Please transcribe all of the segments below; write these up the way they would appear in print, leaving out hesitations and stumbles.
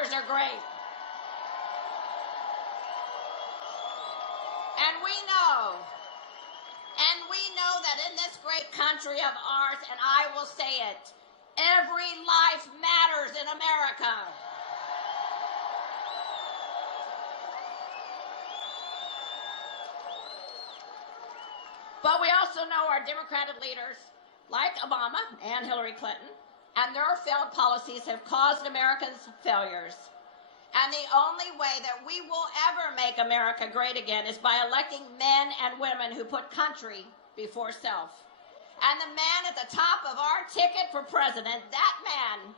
daughters are great. And we know that in this great country of ours, and I will say it, every life matters in America. But we also know our Democratic leaders, like Obama and Hillary Clinton, and their failed policies have caused Americans failures. And the only way that we will ever make America great again is by electing men and women who put country before self. And the man at the top of our ticket for president, that man,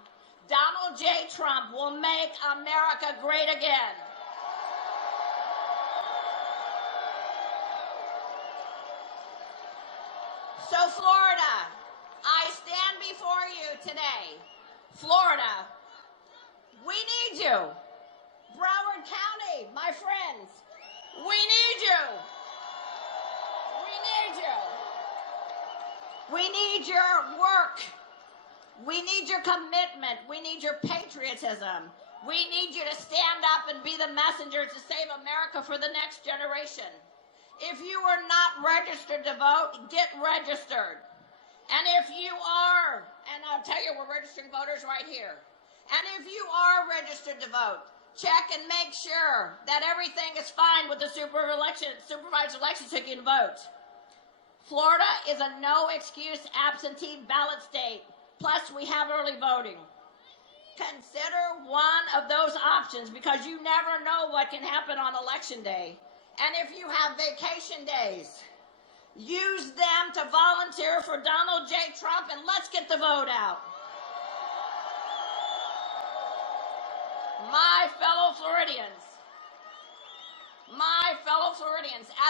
Donald J. Trump, will make America great again. So Florida, I stand before you today. Florida, we need you. Broward County, my friends, we need you. We need you. We need your work. We need your commitment. We need your patriotism. We need you to stand up and be the messenger to save America for the next generation. If you are not registered to vote, get registered. And if you are, and I'll tell you, we're registering voters right here. And if you are registered to vote, check and make sure that everything is fine with the supervised election so you can vote. Florida is a no-excuse absentee ballot state. Plus, we have early voting. Consider one of those options because you never know what can happen on Election Day. And if you have vacation days, use them to volunteer for Donald J. Trump, and let's get the vote out. My fellow Floridians,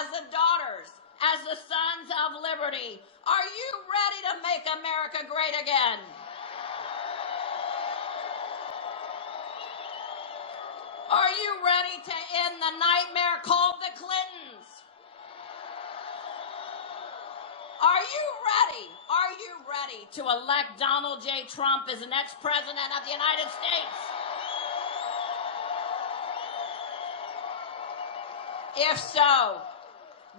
as the daughters, as the sons of liberty, are you ready to make America great again? Are you ready to end the nightmare called the Clintons? Are you ready to elect Donald J. Trump as the next president of the United States? If so,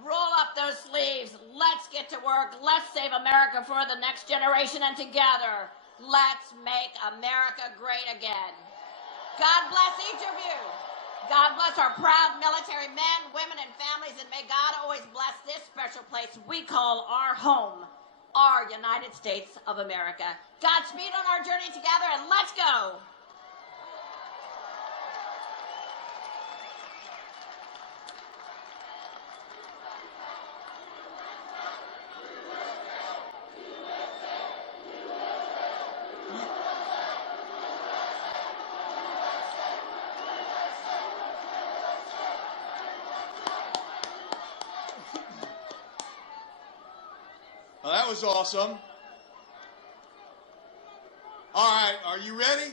roll up those sleeves. Let's get to work. Let's save America for the next generation. And together, let's make America great again. God bless each of you. God bless our proud military men, women, and families. And may God always bless this special place we call our home, our United States of America. Godspeed on our journey together, and let's go. Well, that was awesome. All right, are you ready?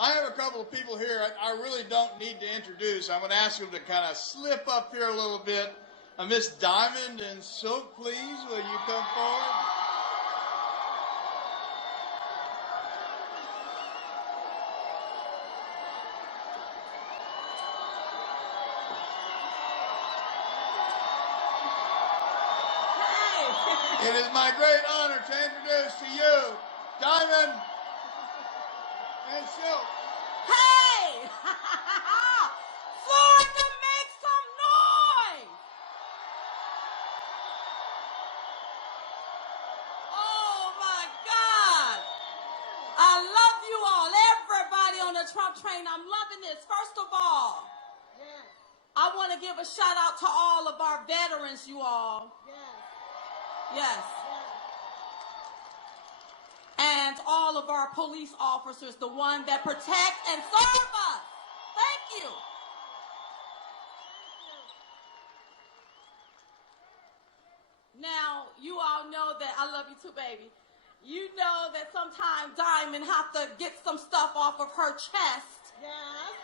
I have a couple of people here I really don't need to introduce. I'm going to ask them to kind of slip up here a little bit. Miss Diamond and Silk, please, will you come forward? It is my great honor to introduce to you Diamond and Silk. Hey! Florida, make some noise! Oh my God! I love you all, everybody on the Trump train. I'm loving this. First of all, I want to give a shout out to all of our veterans, you all. Yes. And all of our police officers, the one that protect and serve us. Thank you. Now, you all know that I love you too, baby. You know that sometimes Diamond have to get some stuff off of her chest. Yes.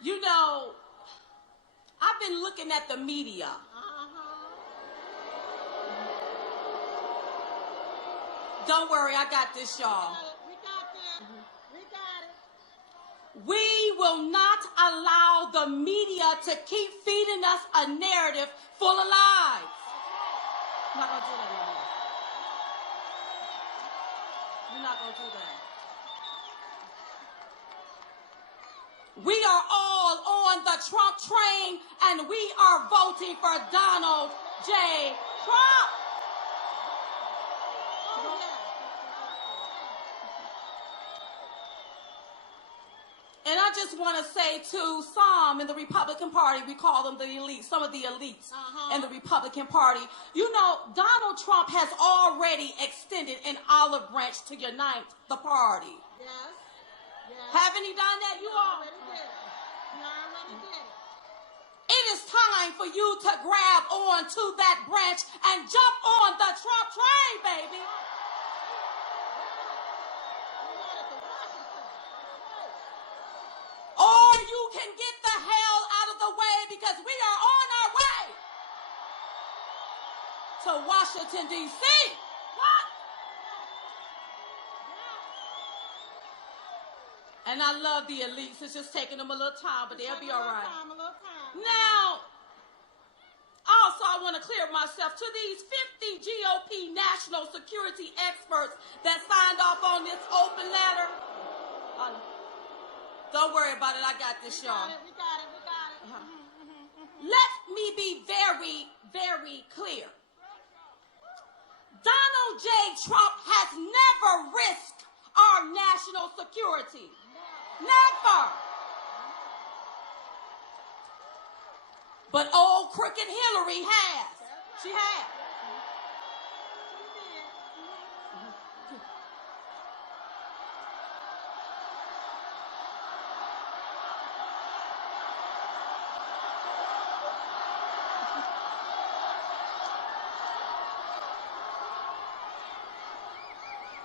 You know, I've been looking at the media. Don't worry, I got this, y'all. We got this. We got it. We will not allow the media to keep feeding us a narrative full of lies. I'm not going to do that no more. We're not going to do that. We are all on the Trump train, and we are voting for Donald J. Trump. And I just want to say to some in the Republican Party, we call them the elites, some of the elites in the Republican Party, you know, Donald Trump has already extended an olive branch to unite the party. Yes. Yes. Haven't he done that? You all? Already did it. You already did it. It is time for you to grab onto that branch and jump on the Trump train, baby. Or you can get the hell out of the way because we are on our way to Washington, D.C. What? And I love the elites. It's just taking them a little time, but they'll be all right. Now, also, I want to clear myself to these 50 GOP national security experts that signed off on this open letter. Don't worry about it. I got this, y'all. We got it. Let me be very, very clear. Donald J. Trump has never risked our national security. Never. But old crooked Hillary has. She has.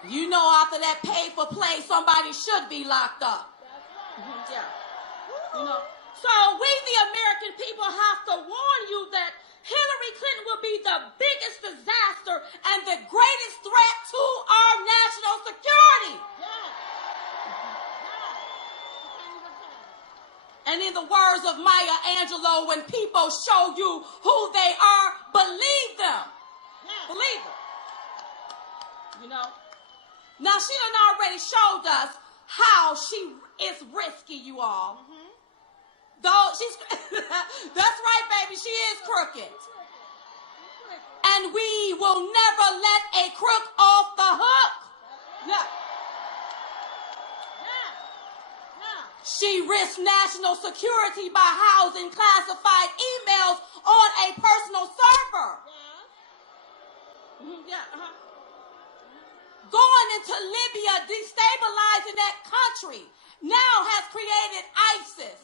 You know, after that pay for play, somebody should be locked up. Yeah. You know. So we, the American people, have to warn you that Hillary Clinton will be the biggest disaster and the greatest threat to our national security. And in the words of Maya Angelou, when people show you who they are, believe them. Believe them. You know? Now, she done already showed us how she is risky, you all. Though she's, that's right, baby, she is crooked. And we will never let a crook off the hook. Yeah. She risked national security by housing classified emails on a personal server. Going into Libya, destabilizing that country, now has created ISIS.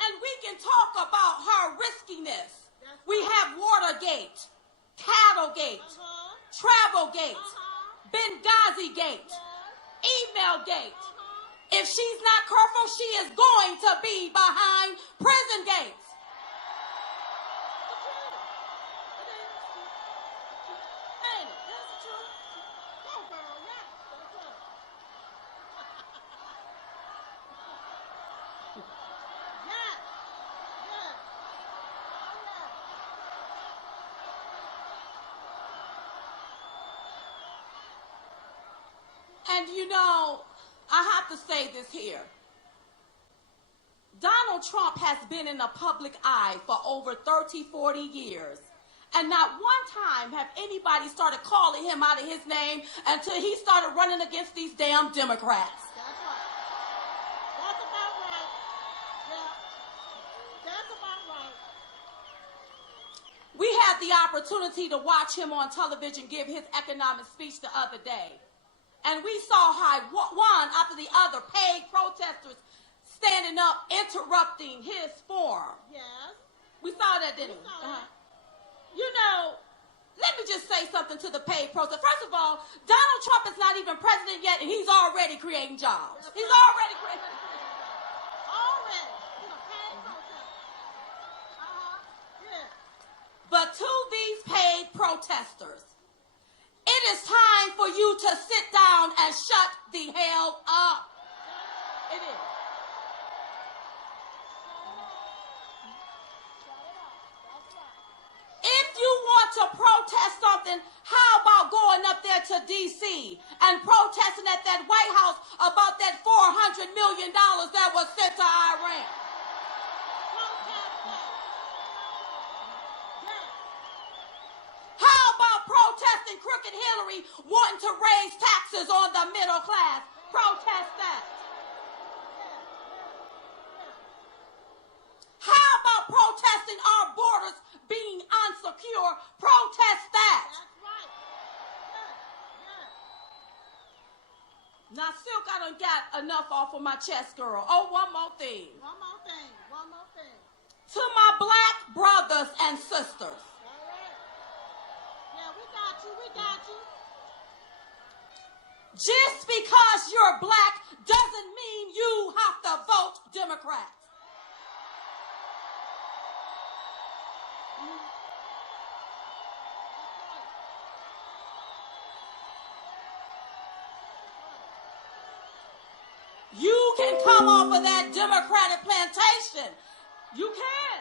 And we can talk about her riskiness. We have Watergate, Cattlegate, Travelgate, Benghazi Gate, Email Gate. If she's not careful, she is going to be behind prison gates. And you know, I have to say this here. Donald Trump has been in the public eye for over 30, 40 years. And not one time have anybody started calling him out of his name until he started running against these damn Democrats. That's right. That's about right. Yeah. That's about right. We had the opportunity to watch him on television give his economic speech the other day. And we saw how one after the other paid protesters standing up, interrupting his forum. Yes. We saw that, didn't we? You know, let me just say something to the paid protesters. First of all, Donald Trump is not even president yet, and he's already creating jobs. He's already creating jobs. Already. He's a paid protester. Yeah. But to these paid protesters, it is time for you to sit down and shut the hell up. It is. If you want to protest something, how about going up there to D.C. and protesting at that White House about that $400 million that was sent to Iran? How about protesting Crooked Hillary wanting to raise taxes on the middle class? Protest that. How about protesting our borders being unsecure? Protest that. Now, Silk, I done got enough off of my chest, girl. Oh, one more thing. One more thing. To my black brothers and sisters. All right. Yeah, we got you. Just because you're black doesn't mean you have to vote Democrat. You can come off of that Democratic plantation. You can.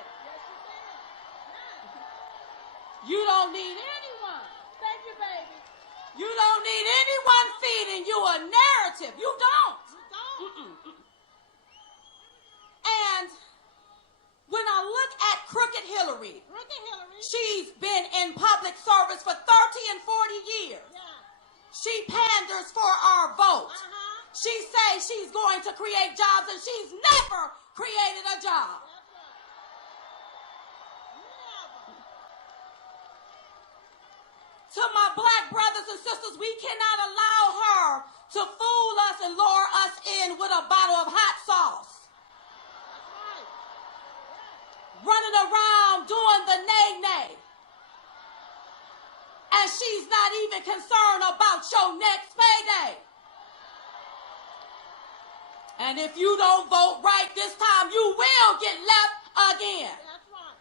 You don't need anyone. Thank you, baby. You don't need anyone feeding you a narrative. You don't. And when I look at Crooked Hillary, she's been in public service for 30 and 40 years. Yeah. She panders for our vote. Uh-huh. She says she's going to create jobs, and she's never created a job. To my black brothers and sisters, we cannot allow her to fool us and lure us in with a bottle of hot sauce. Running around doing the nay-nay. And she's not even concerned about your next payday. And if you don't vote right this time, you will get left again. That's right.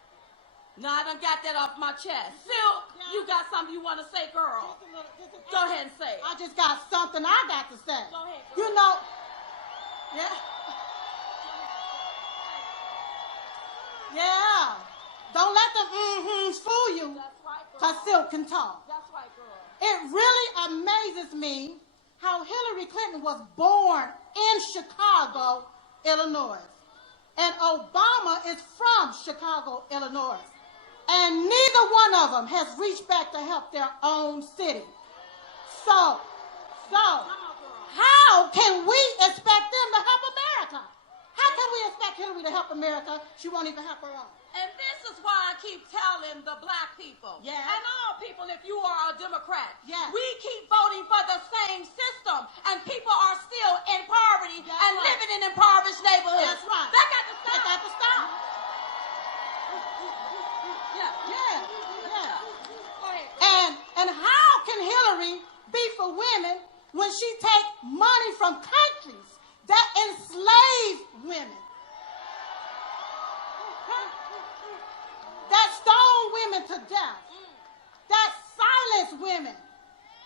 Now, I done got that off my chest. Silk, you got something you want to say, girl? Go ahead and say it. I just got something I got to say. Go ahead, girl. You know, yeah. Yeah. Don't let them fool you. That's right, girl. Because Silk can talk. That's right, girl. It really amazes me how Hillary Clinton was born in Chicago, Illinois. And Obama is from Chicago, Illinois. And neither one of them has reached back to help their own city. So, how can we expect them to help America? How can we expect Hillary to help America? She won't even help her own. And this is why I keep telling the black people and all people, if you are a Democrat, we keep voting for the same system, and people are still in poverty and living in impoverished neighborhoods. That's right. That got to stop. That got to stop. Yeah. Go ahead. And how can Hillary be for women when she takes money from countries that enslave women? That stone women to death. That silence women.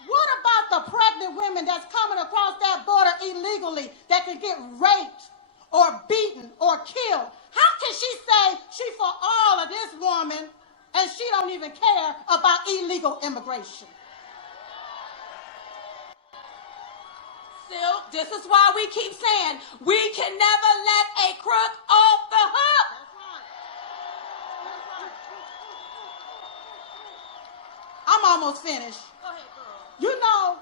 What about the pregnant women that's coming across that border illegally that can get raped or beaten or killed? How can she say she for all of this woman and she don't even care about illegal immigration? Silk, this is why we keep saying we can never let a crook off the hook. I'm almost finished. Go ahead, girl. You know,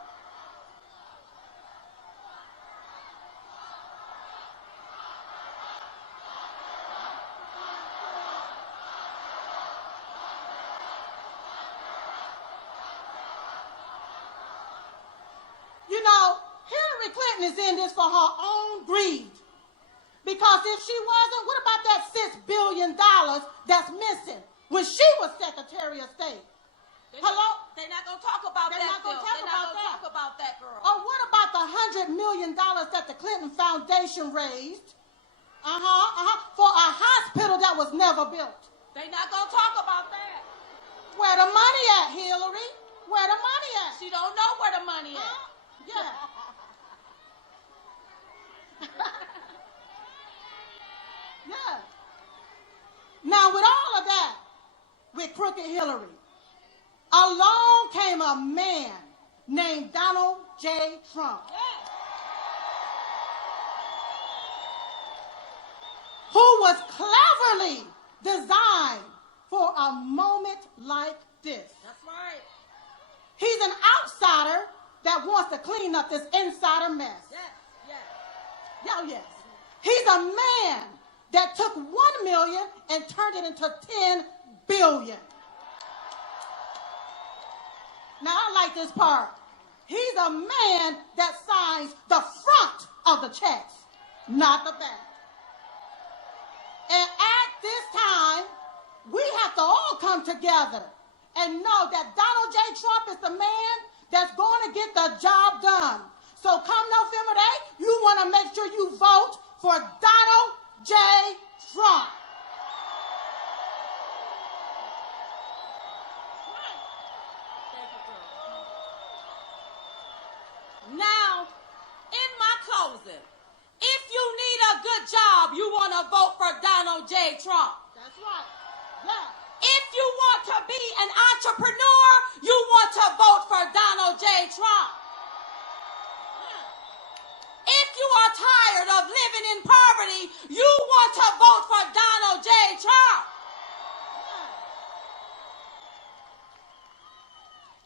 Hillary Clinton is in this for her own greed. Because if she wasn't, what about that $6 billion that's missing when she was Secretary of State? Hello? They're not going to talk about that. They're not going to talk about that, girl. Or what about the $100 million that the Clinton Foundation raised? For a hospital that was never built. They're not going to talk about that. Where the money at, Hillary? Where the money at? She don't know where the money is. Yeah. Yeah. Now, with all of that, with crooked Hillary, along came a man named Donald J. Trump, who was cleverly designed for a moment like this. That's right. He's an outsider that wants to clean up this insider mess. Yes, yes. Oh, yes. He's a man that took 1 million and turned it into 10 billion. Now, I like this part. He's a man that signs the front of the checks, not the back. And at this time, we have to all come together and know that Donald J. Trump is the man that's going to get the job done. So come November 8th, you want to make sure you vote for Donald J. Trump. Now, in my closing, if you need a good job, you want to vote for Donald J. Trump. That's right. Yeah. If you want to be an entrepreneur, you want to vote for Donald J. Trump. If you are tired of living in poverty, you want to vote for Donald J. Trump.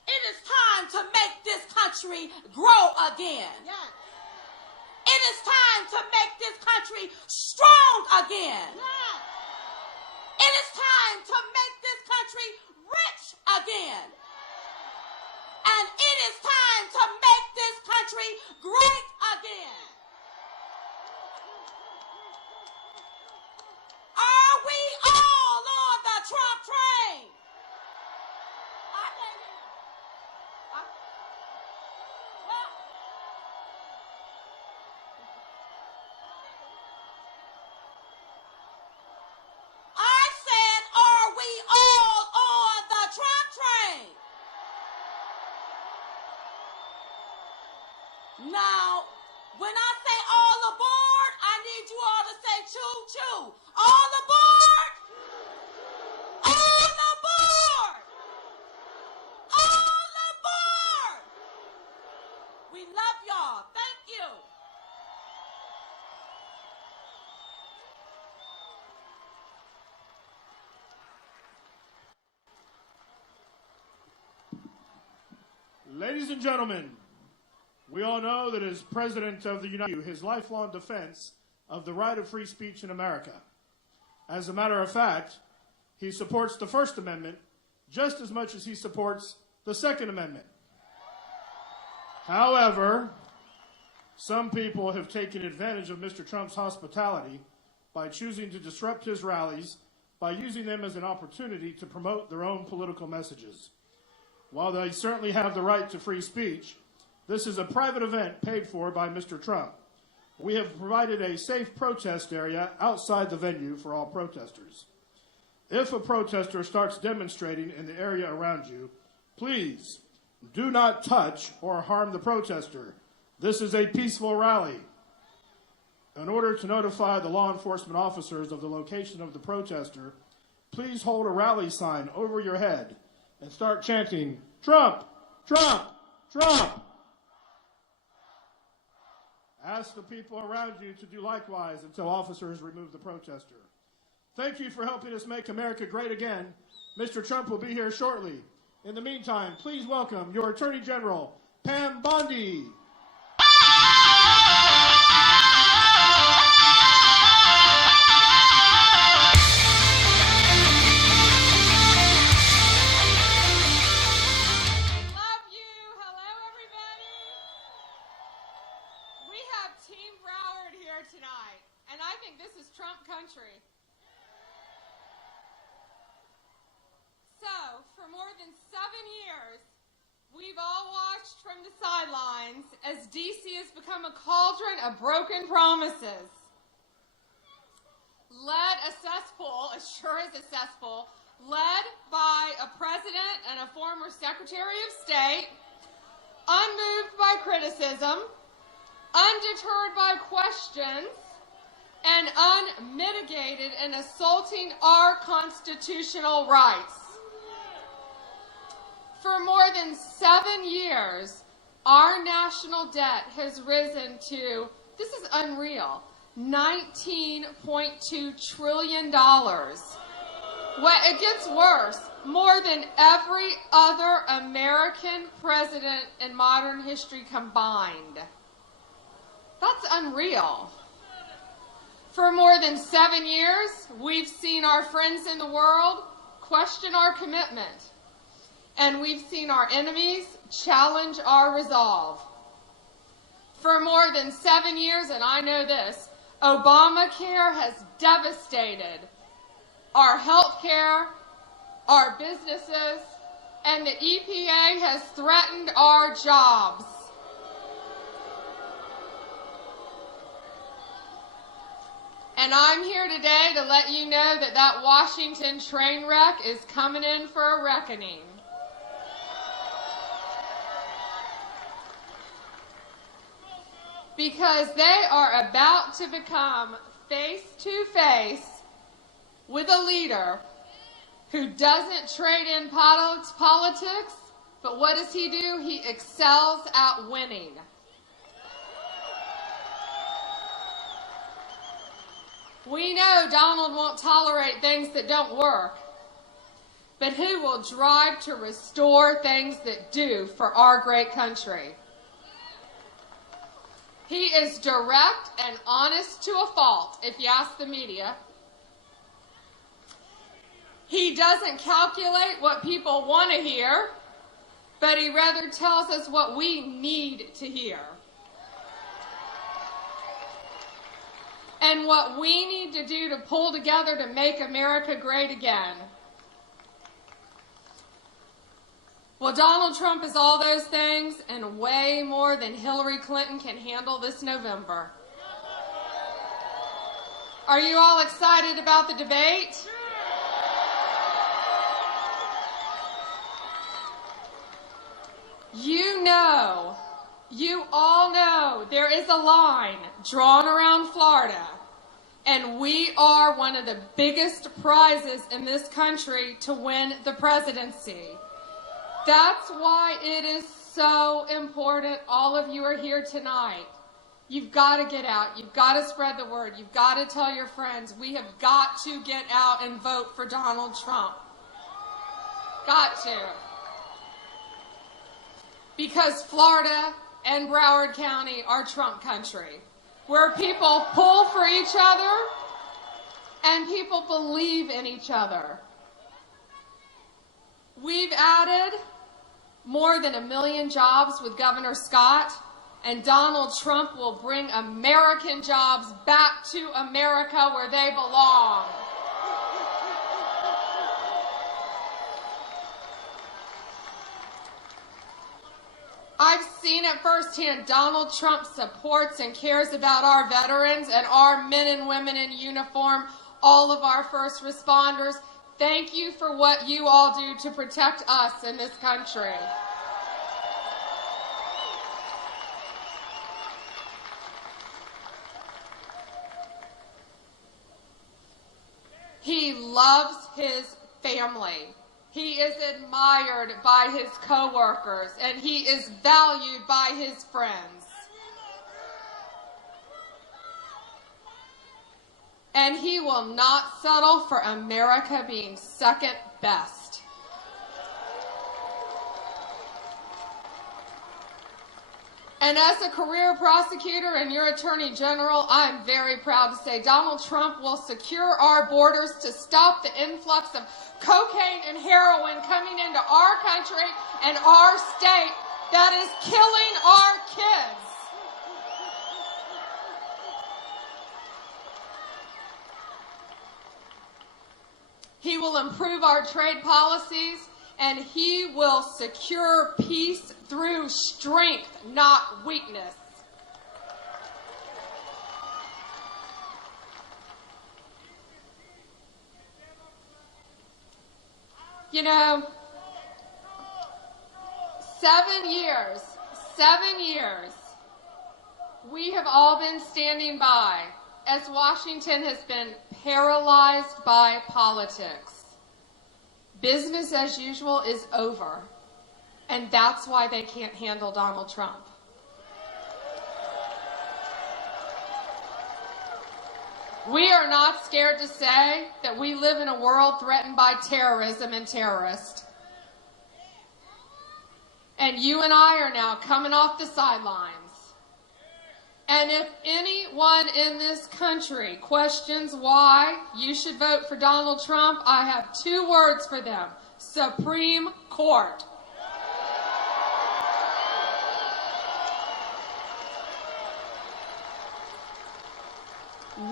It is time to make this country grow again. Yeah. It is time to make this country strong again. Yeah. It is time to make this country rich again. And it is time to make this country great again. Are we all on the Trump train? I said, are we all on the Trump train? Now, when I say all aboard, I need you all to say choo-choo. All aboard! All aboard! All aboard! We love y'all. Thank you. Ladies and gentlemen, we all know that as President of the United States, his lifelong defense of the right of free speech in America. As a matter of fact, he supports the First Amendment just as much as he supports the Second Amendment. However, some people have taken advantage of Mr. Trump's hospitality by choosing to disrupt his rallies by using them as an opportunity to promote their own political messages. While they certainly have the right to free speech, this is a private event paid for by Mr. Trump. We have provided a safe protest area outside the venue for all protesters. If a protester starts demonstrating in the area around you, please do not touch or harm the protester. This is a peaceful rally. In order to notify the law enforcement officers of the location of the protester, please hold a rally sign over your head and start chanting, "Trump, Trump, Trump." Ask the people around you to do likewise until officers remove the protester. Thank you for helping us make America great again. Mr. Trump will be here shortly. In the meantime, please welcome your Attorney General, Pam Bondi. Tonight, and I think this is Trump country. So, for more than 7 years, we've all watched from the sidelines as D.C. has become a cauldron of broken promises. Led a cesspool, as sure as a cesspool, led by a president and a former Secretary of State, unmoved by criticism, undeterred by questions, and unmitigated in assaulting our constitutional rights. For more than 7 years, our national debt has risen to, this is unreal, $19.2 trillion. Well, it gets worse. More than every other American president in modern history combined. That's unreal. For more than 7 years, we've seen our friends in the world question our commitment. And we've seen our enemies challenge our resolve. For more than 7 years, and I know this, Obamacare has devastated our health care, our businesses, and the EPA has threatened our jobs. And I'm here today to let you know that that Washington train wreck is coming in for a reckoning. Because they are about to become face to face with a leader who doesn't trade in politics, but what does he do? He excels at winning. We know Donald won't tolerate things that don't work, but he will drive to restore things that do for our great country. He is direct and honest to a fault, if you ask the media. He doesn't calculate what people want to hear, but he rather tells us what we need to hear. And what we need to do to pull together to make America great again. Well, Donald Trump is all those things and way more than Hillary Clinton can handle this November. Are you all excited about the debate? You all know there is a line drawn around Florida, and we are one of the biggest prizes in this country to win the presidency. That's why it is so important all of you are here tonight. You've got to get out. You've got to spread the word. You've got to tell your friends. We have got to get out and vote for Donald Trump. Got to. Because Florida and Broward County are Trump country, where people pull for each other and people believe in each other. We've added more than 1 million jobs with Governor Scott, and Donald Trump will bring American jobs back to America where they belong. I've seen it firsthand. Donald Trump supports and cares about our veterans and our men and women in uniform, all of our first responders. Thank you for what you all do to protect us in this country. He loves his family. He is admired by his coworkers, and he is valued by his friends. And he will not settle for America being second best. And as a career prosecutor and your attorney general, I'm very proud to say Donald Trump will secure our borders to stop the influx of cocaine and heroin coming into our country and our state that is killing our kids. He will improve our trade policies, and he will secure peace through strength, not weakness. You know, 7 years, we have all been standing by as Washington has been paralyzed by politics. Business as usual is over, and that's why they can't handle Donald Trump. We are not scared to say that we live in a world threatened by terrorism and terrorists. And you and I are now coming off the sidelines. And if anyone in this country questions why you should vote for Donald Trump, I have 2 words for them: Supreme Court.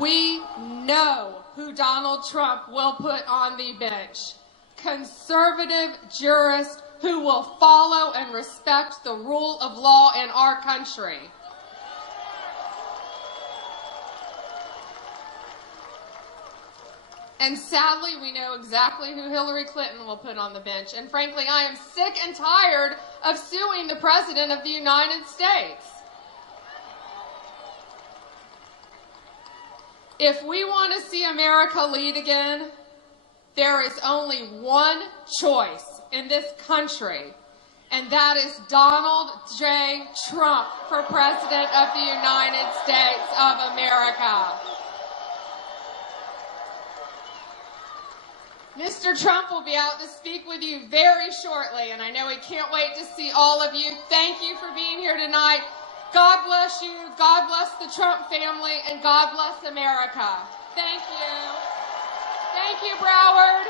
We know who Donald Trump will put on the bench. Conservative jurists who will follow and respect the rule of law in our country. And sadly, we know exactly who Hillary Clinton will put on the bench. And frankly, I am sick and tired of suing the President of the United States. If we want to see America lead again, there is only one choice in this country, and that is Donald J. Trump for President of the United States of America. Mr. Trump will be out to speak with you very shortly, and I know he can't wait to see all of you. Thank you for being here tonight. God bless you, God bless the Trump family, and God bless America. Thank you. Thank you, Broward.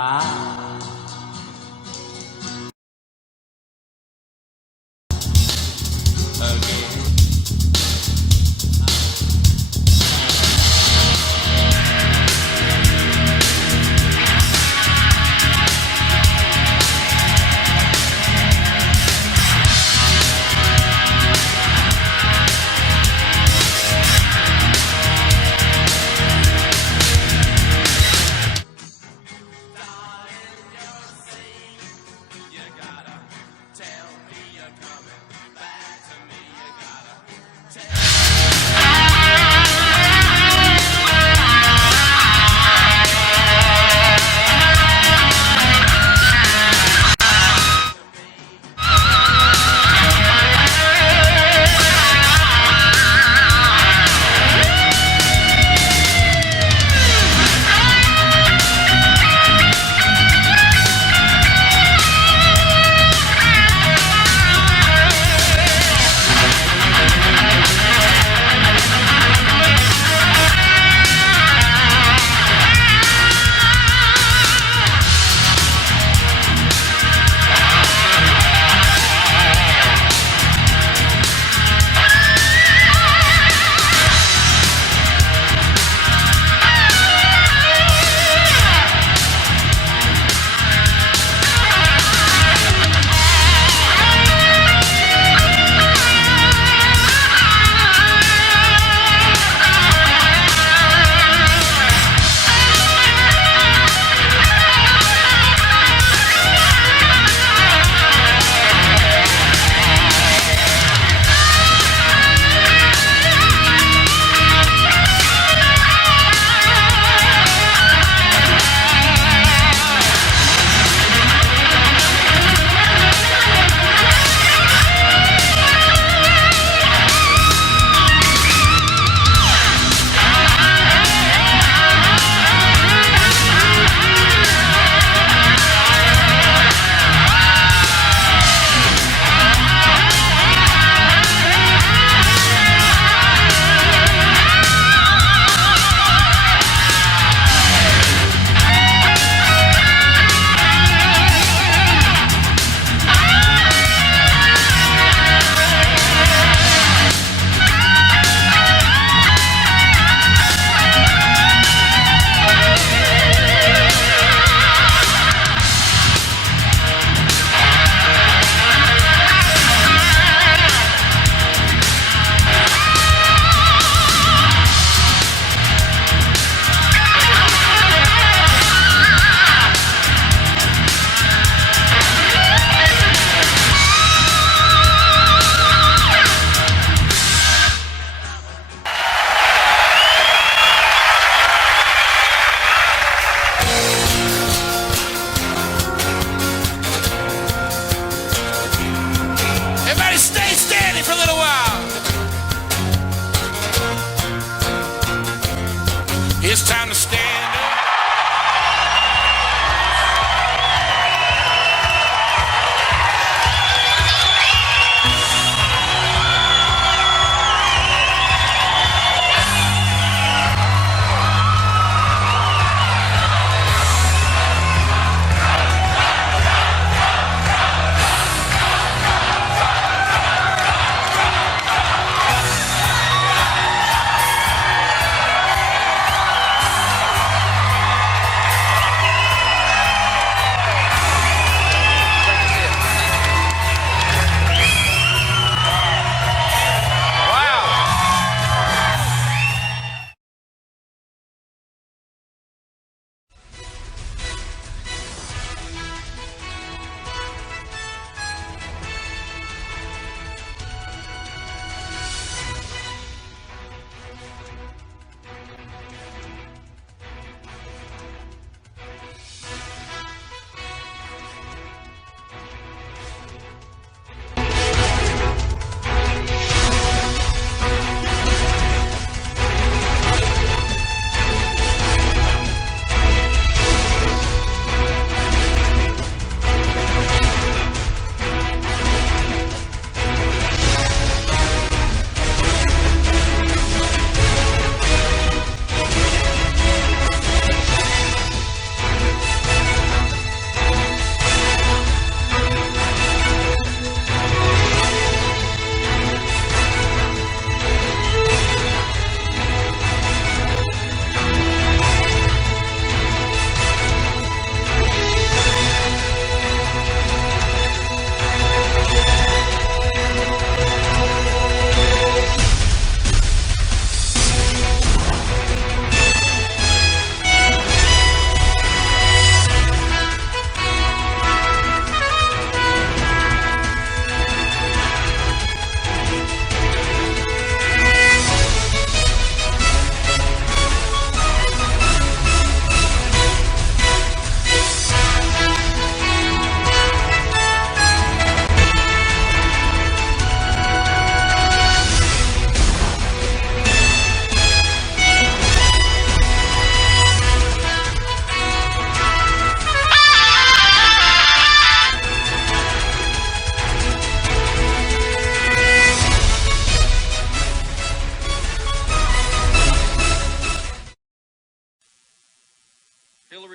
I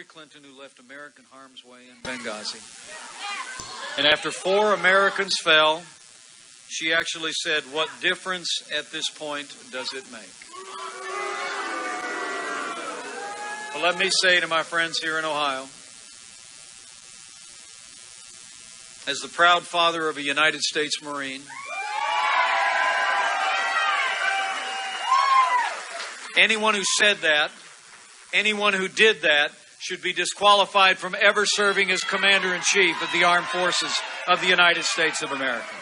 Hillary Clinton, who left America in harm's way in Benghazi. And after 4 Americans fell, she actually said, "What difference at this point does it make?" Well, let me say to my friends here in Ohio, as the proud father of a United States Marine, anyone who said that, anyone who did that, should be disqualified from ever serving as Commander-in-Chief of the Armed Forces of the United States of America.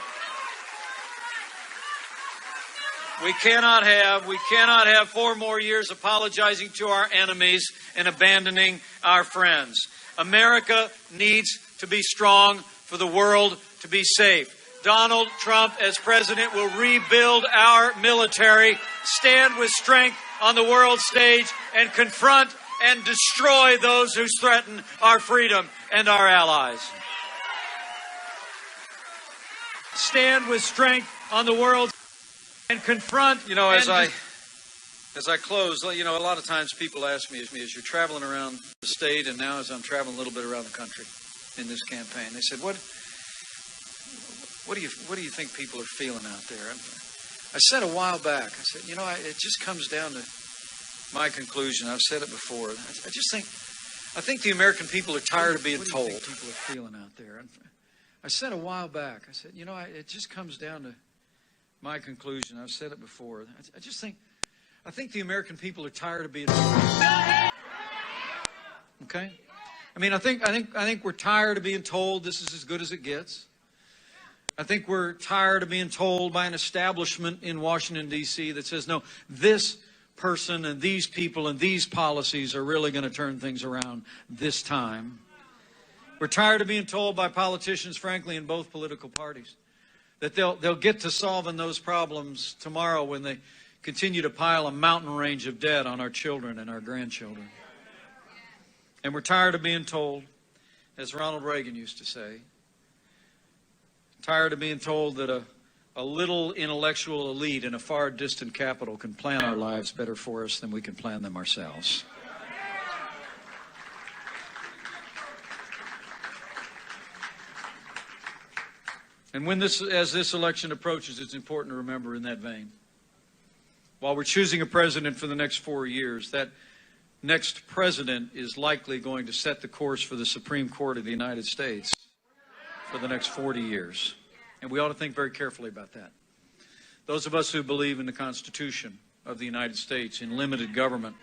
We cannot have 4 more years apologizing to our enemies and abandoning our friends. America needs to be strong for the world to be safe. Donald Trump, as president, will rebuild our military, stand with strength on the world stage, and confront and destroy those who threaten our freedom and our allies. Stand with strength on the world and confront. You know, as I close, you know, a lot of times people ask me, as you're traveling around the state, and now as I'm traveling a little bit around the country in this campaign, they said, "What do you think people are feeling out there?" I said a while back, I said, you know, it just comes down to my conclusion. I've said it before. I think the American people are tired of being told. What do you think people are feeling out there? I said a while back, I said, you know, it just comes down to my conclusion. I've said it before. I think the American people are tired of being told. Okay? I mean, I think we're tired of being told this is as good as it gets. I think we're tired of being told by an establishment in Washington, D.C. that says, no, this person and these people and these policies are really going to turn things around this time. We're tired of being told by politicians, frankly, in both political parties, that they'll get to solving those problems tomorrow when they continue to pile a mountain range of debt on our children and our grandchildren. And we're tired of being told, as Ronald Reagan used to say, tired of being told that a little intellectual elite in a far distant capital can plan our lives better for us than we can plan them ourselves. And as this election approaches, it's important to remember in that vein, while we're choosing a president for the next 4 years, that next president is likely going to set the course for the Supreme Court of the United States for the next 40 years. And we ought to think very carefully about that. Those of us who believe in the Constitution of the United States, in limited government,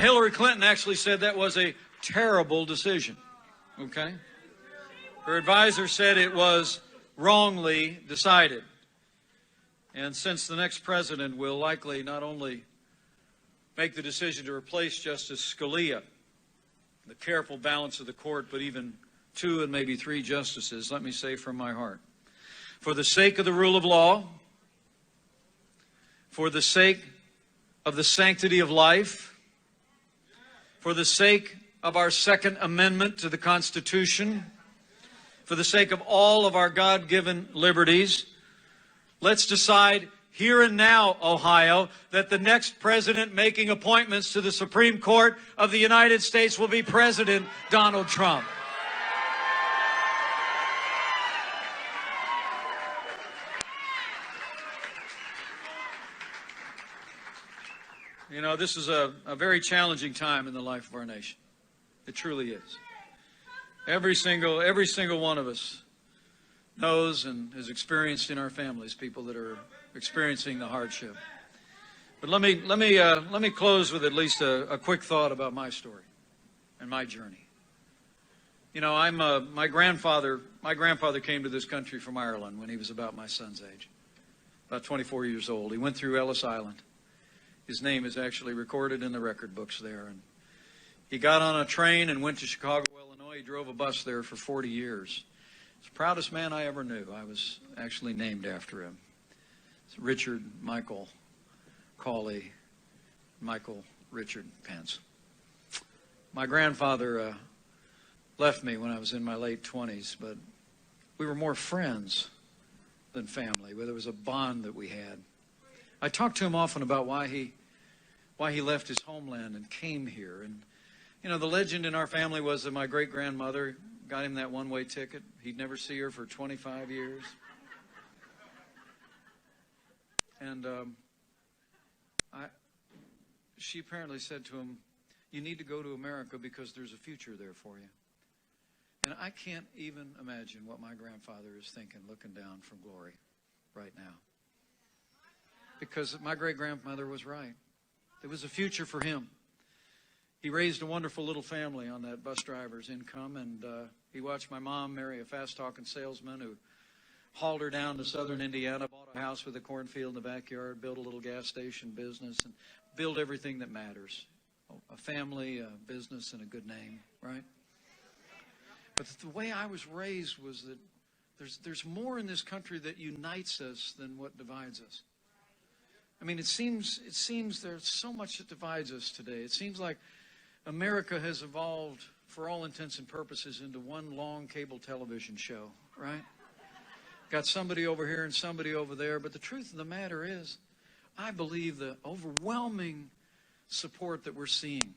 Hillary Clinton actually said that was a terrible decision. Okay? Her advisor said it was wrongly decided. And since the next president will likely not only make the decision to replace Justice Scalia, the careful balance of the court, but even 2 and maybe 3 justices, let me say from my heart, for the sake of the rule of law, for the sake of the sanctity of life, for the sake of our Second Amendment to the Constitution, for the sake of all of our God-given liberties, let's decide here and now, Ohio, that the next president making appointments to the Supreme Court of the United States will be President Donald Trump. You know, this is a very challenging time in the life of our nation. It truly is. Every single one of us knows and has experienced in our families people that are experiencing the hardship. But let me close with at least a quick thought about my story and my journey. You know, my grandfather came to this country from Ireland when he was about my son's age, about 24 years old. He went through Ellis Island. His name is actually recorded in the record books there. And he got on a train and went to Chicago, Illinois. He drove a bus there for 40 years. He's the proudest man I ever knew. I was actually named after him. It's Richard Michael Cawley, Michael Richard Pence. My grandfather left me when I was in my late 20s, but we were more friends than family. There was a bond that we had. I talked to him often about why he left his homeland and came here. And, you know, the legend in our family was that my great-grandmother got him that one-way ticket. He'd never see her for 25 years. And she apparently said to him, "You need to go to America because there's a future there for you." And I can't even imagine what my grandfather is thinking looking down from glory right now. Because my great-grandmother was right. There was a future for him. He raised a wonderful little family on that bus driver's income, and he watched my mom marry a fast-talking salesman who hauled her down to southern Indiana, bought a house with a cornfield in the backyard, built a little gas station business, and built everything that matters. A family, a business, and a good name, right? But the way I was raised was that there's more in this country that unites us than what divides us. I mean, it seems there's so much that divides us today. It seems like America has evolved, for all intents and purposes, into one long cable television show, right? Got somebody over here and somebody over there. But the truth of the matter is, I believe the overwhelming support that we're seeing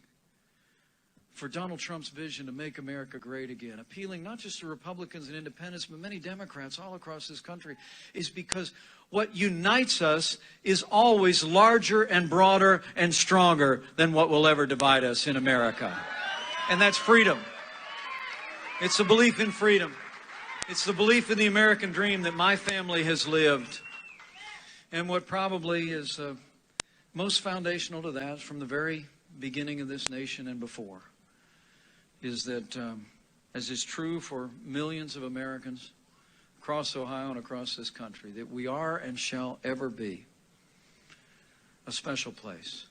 for Donald Trump's vision to make America great again, appealing not just to Republicans and independents, but many Democrats all across this country, is because what unites us is always larger and broader and stronger than what will ever divide us in America. And that's freedom. It's a belief in freedom. It's the belief in the American dream that my family has lived. And what probably is most foundational to that from the very beginning of this nation and before is that, as is true for millions of Americans across Ohio and across this country, that we are and shall ever be a special place,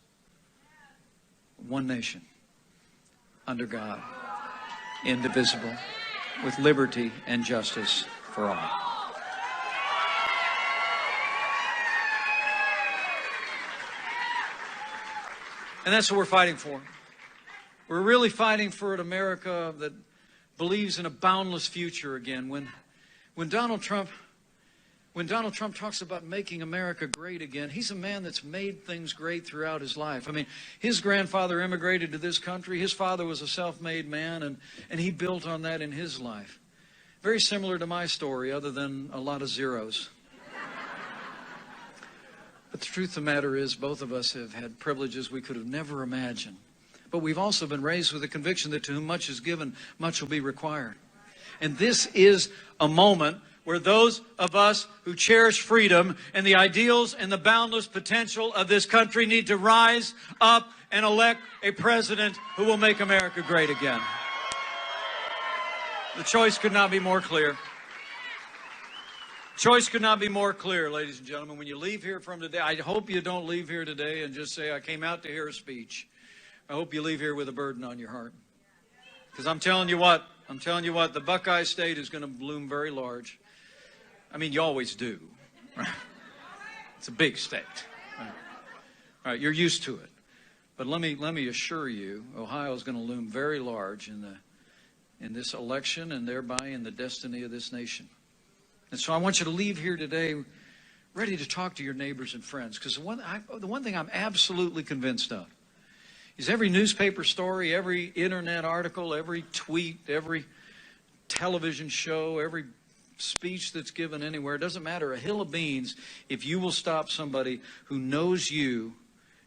one nation, under God, indivisible, with liberty and justice for all. And that's what we're fighting for. We're really fighting for an America that believes in a boundless future again. When Donald Trump talks about making America great again, he's a man that's made things great throughout his life. I mean, his grandfather immigrated to this country. His father was a self-made man, and he built on that in his life. Very similar to my story, other than a lot of zeros. But the truth of the matter is, both of us have had privileges we could have never imagined. But we've also been raised with the conviction that to whom much is given, much will be required. And this is a moment where those of us who cherish freedom and the ideals and the boundless potential of this country need to rise up and elect a president who will make America great again. The choice could not be more clear. Choice could not be more clear, ladies and gentlemen. When you leave here from today, I hope you don't leave here today and just say, I came out to hear a speech. I hope you leave here with a burden on your heart. Because I'm telling you what, the Buckeye State is going to loom very large. I mean, you always do. It's a big state. All right, you're used to it. But let me assure you, Ohio is going to loom very large in this election and thereby in the destiny of this nation. And so I want you to leave here today ready to talk to your neighbors and friends. Because the one thing I'm absolutely convinced of is every newspaper story, every internet article, every tweet, every television show, every speech that's given anywhere, it doesn't matter a hill of beans if you will stop somebody who knows you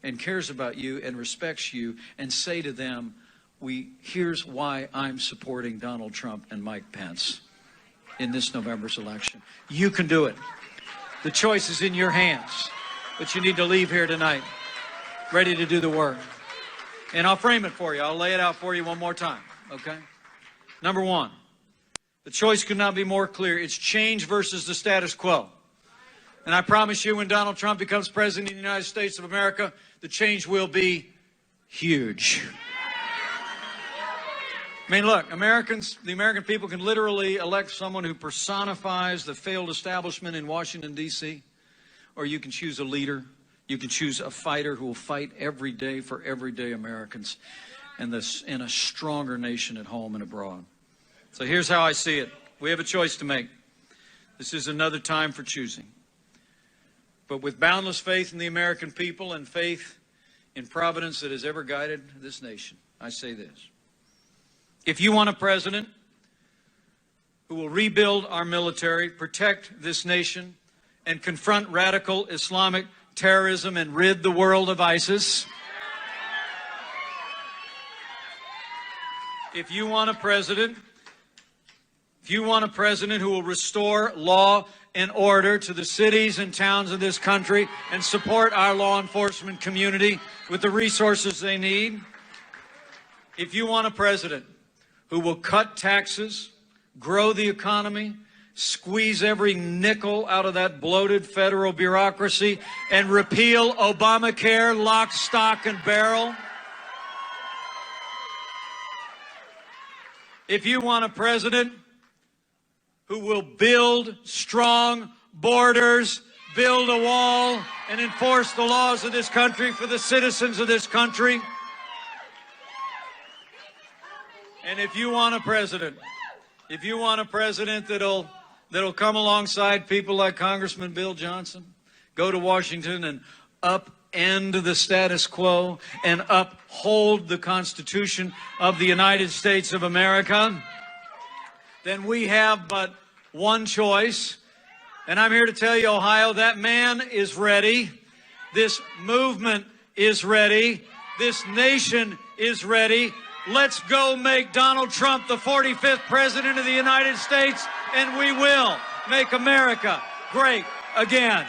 and cares about you and respects you and say to them, here's why I'm supporting Donald Trump and Mike Pence in this November's election. You can do it. The choice is in your hands, but you need to leave here tonight ready to do the work. And I'll frame it for you. I'll lay it out for you one more time, okay? Number one, the choice could not be more clear. It's change versus the status quo. And I promise you, when Donald Trump becomes president of the United States of America, the change will be huge. I mean, look, the American people can literally elect someone who personifies the failed establishment in Washington, D.C., or you can choose a leader. You can choose a fighter who will fight every day for everyday Americans and in a stronger nation at home and abroad. So here's how I see it. We have a choice to make. This is another time for choosing. But with boundless faith in the American people and faith in providence that has ever guided this nation, I say this. If you want a president who will rebuild our military, protect this nation, and confront radical Islamic terrorism and rid the world of ISIS, if you want a president who will restore law and order to the cities and towns of this country and support our law enforcement community with the resources they need, if you want a president who will cut taxes, grow the economy, squeeze every nickel out of that bloated federal bureaucracy, and repeal Obamacare lock, stock, and barrel, if you want a president who will build strong borders, build a wall, and enforce the laws of this country for the citizens of this country, and if you want a president that'll come alongside people like Congressman Bill Johnson, go to Washington and upend the status quo and uphold the Constitution of the United States of America, then we have but one choice. And I'm here to tell you, Ohio, that man is ready. This movement is ready. This nation is ready. Let's go make Donald Trump the 45th president of the United States, and we will make America great again.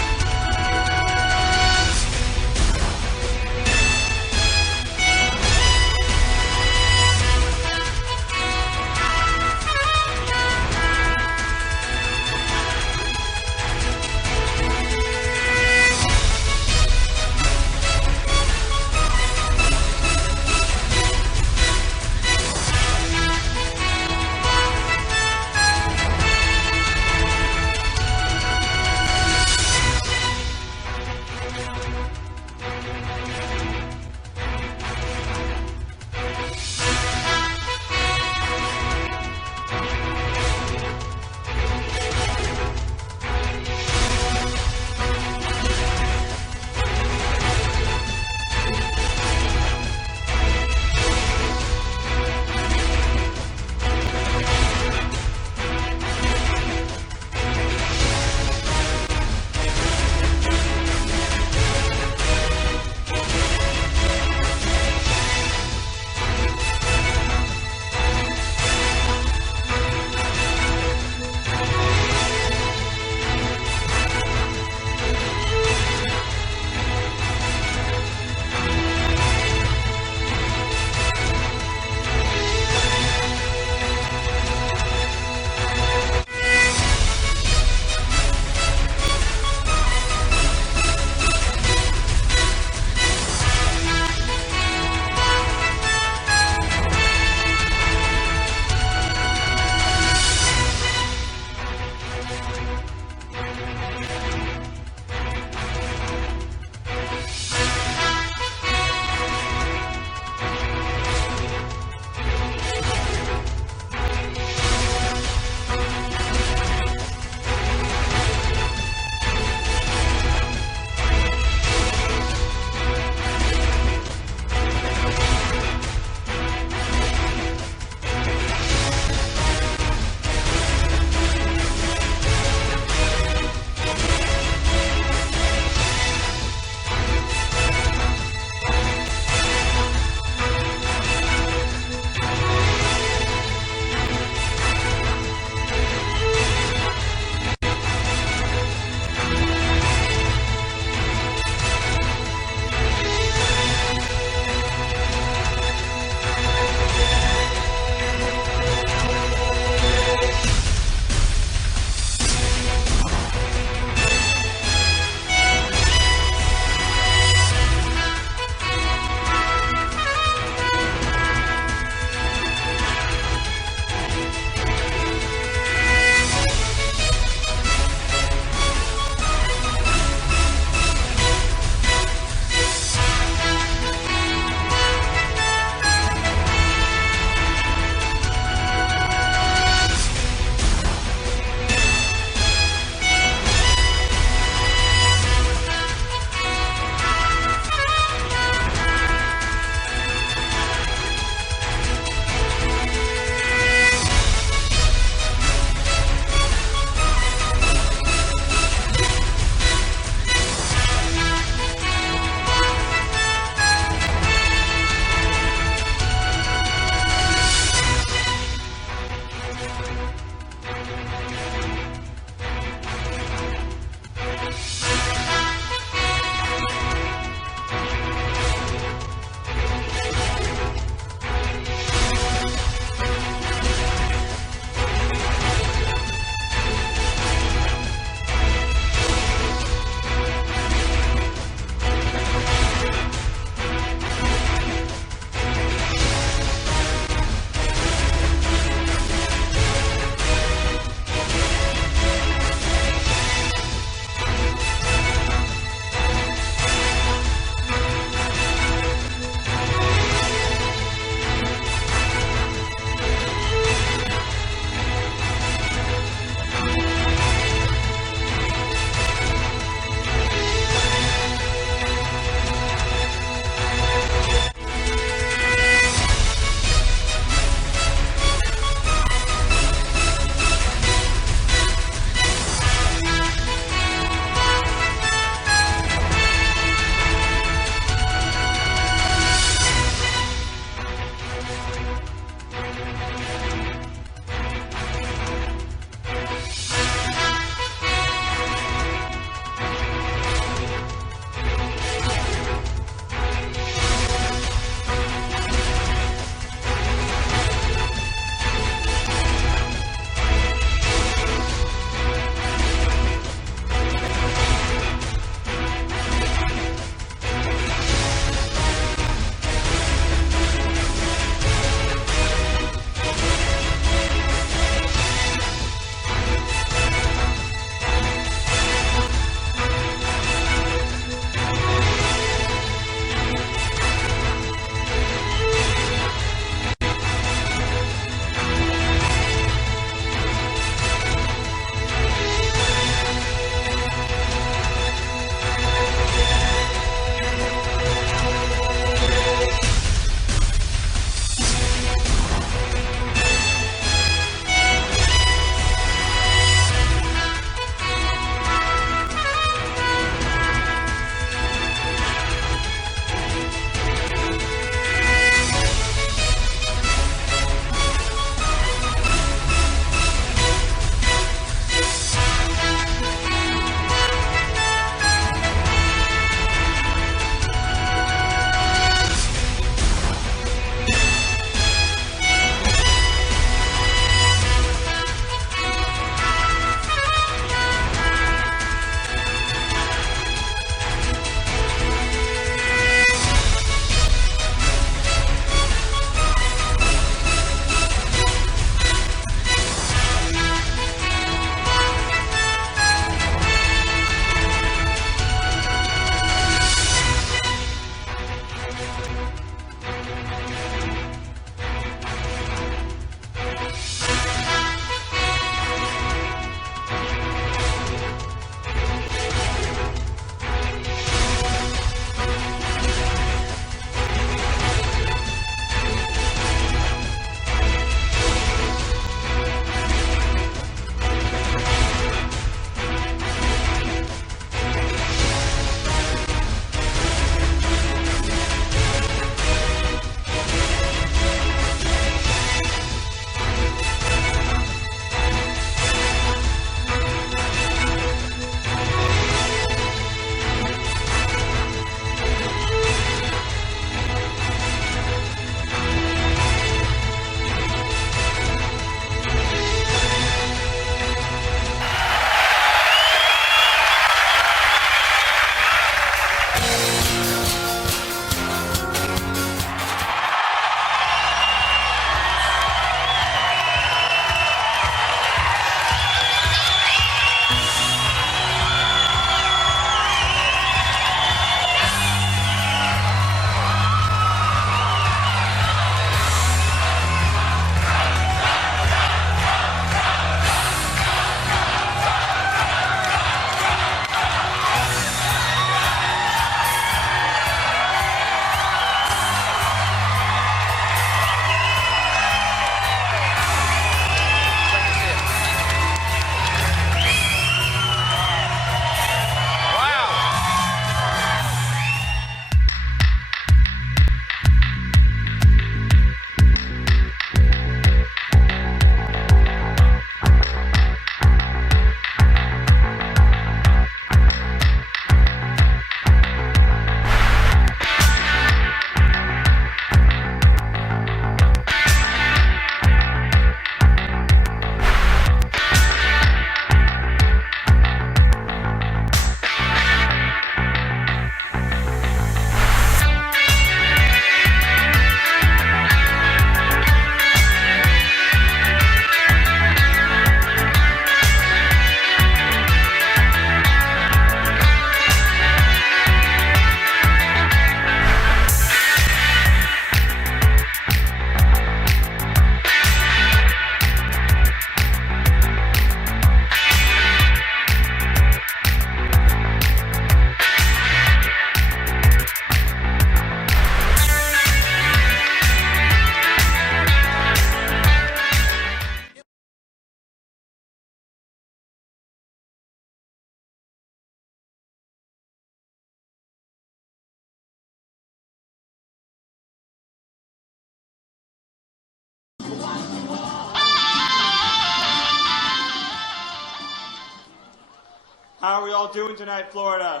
How are we all doing tonight, Florida?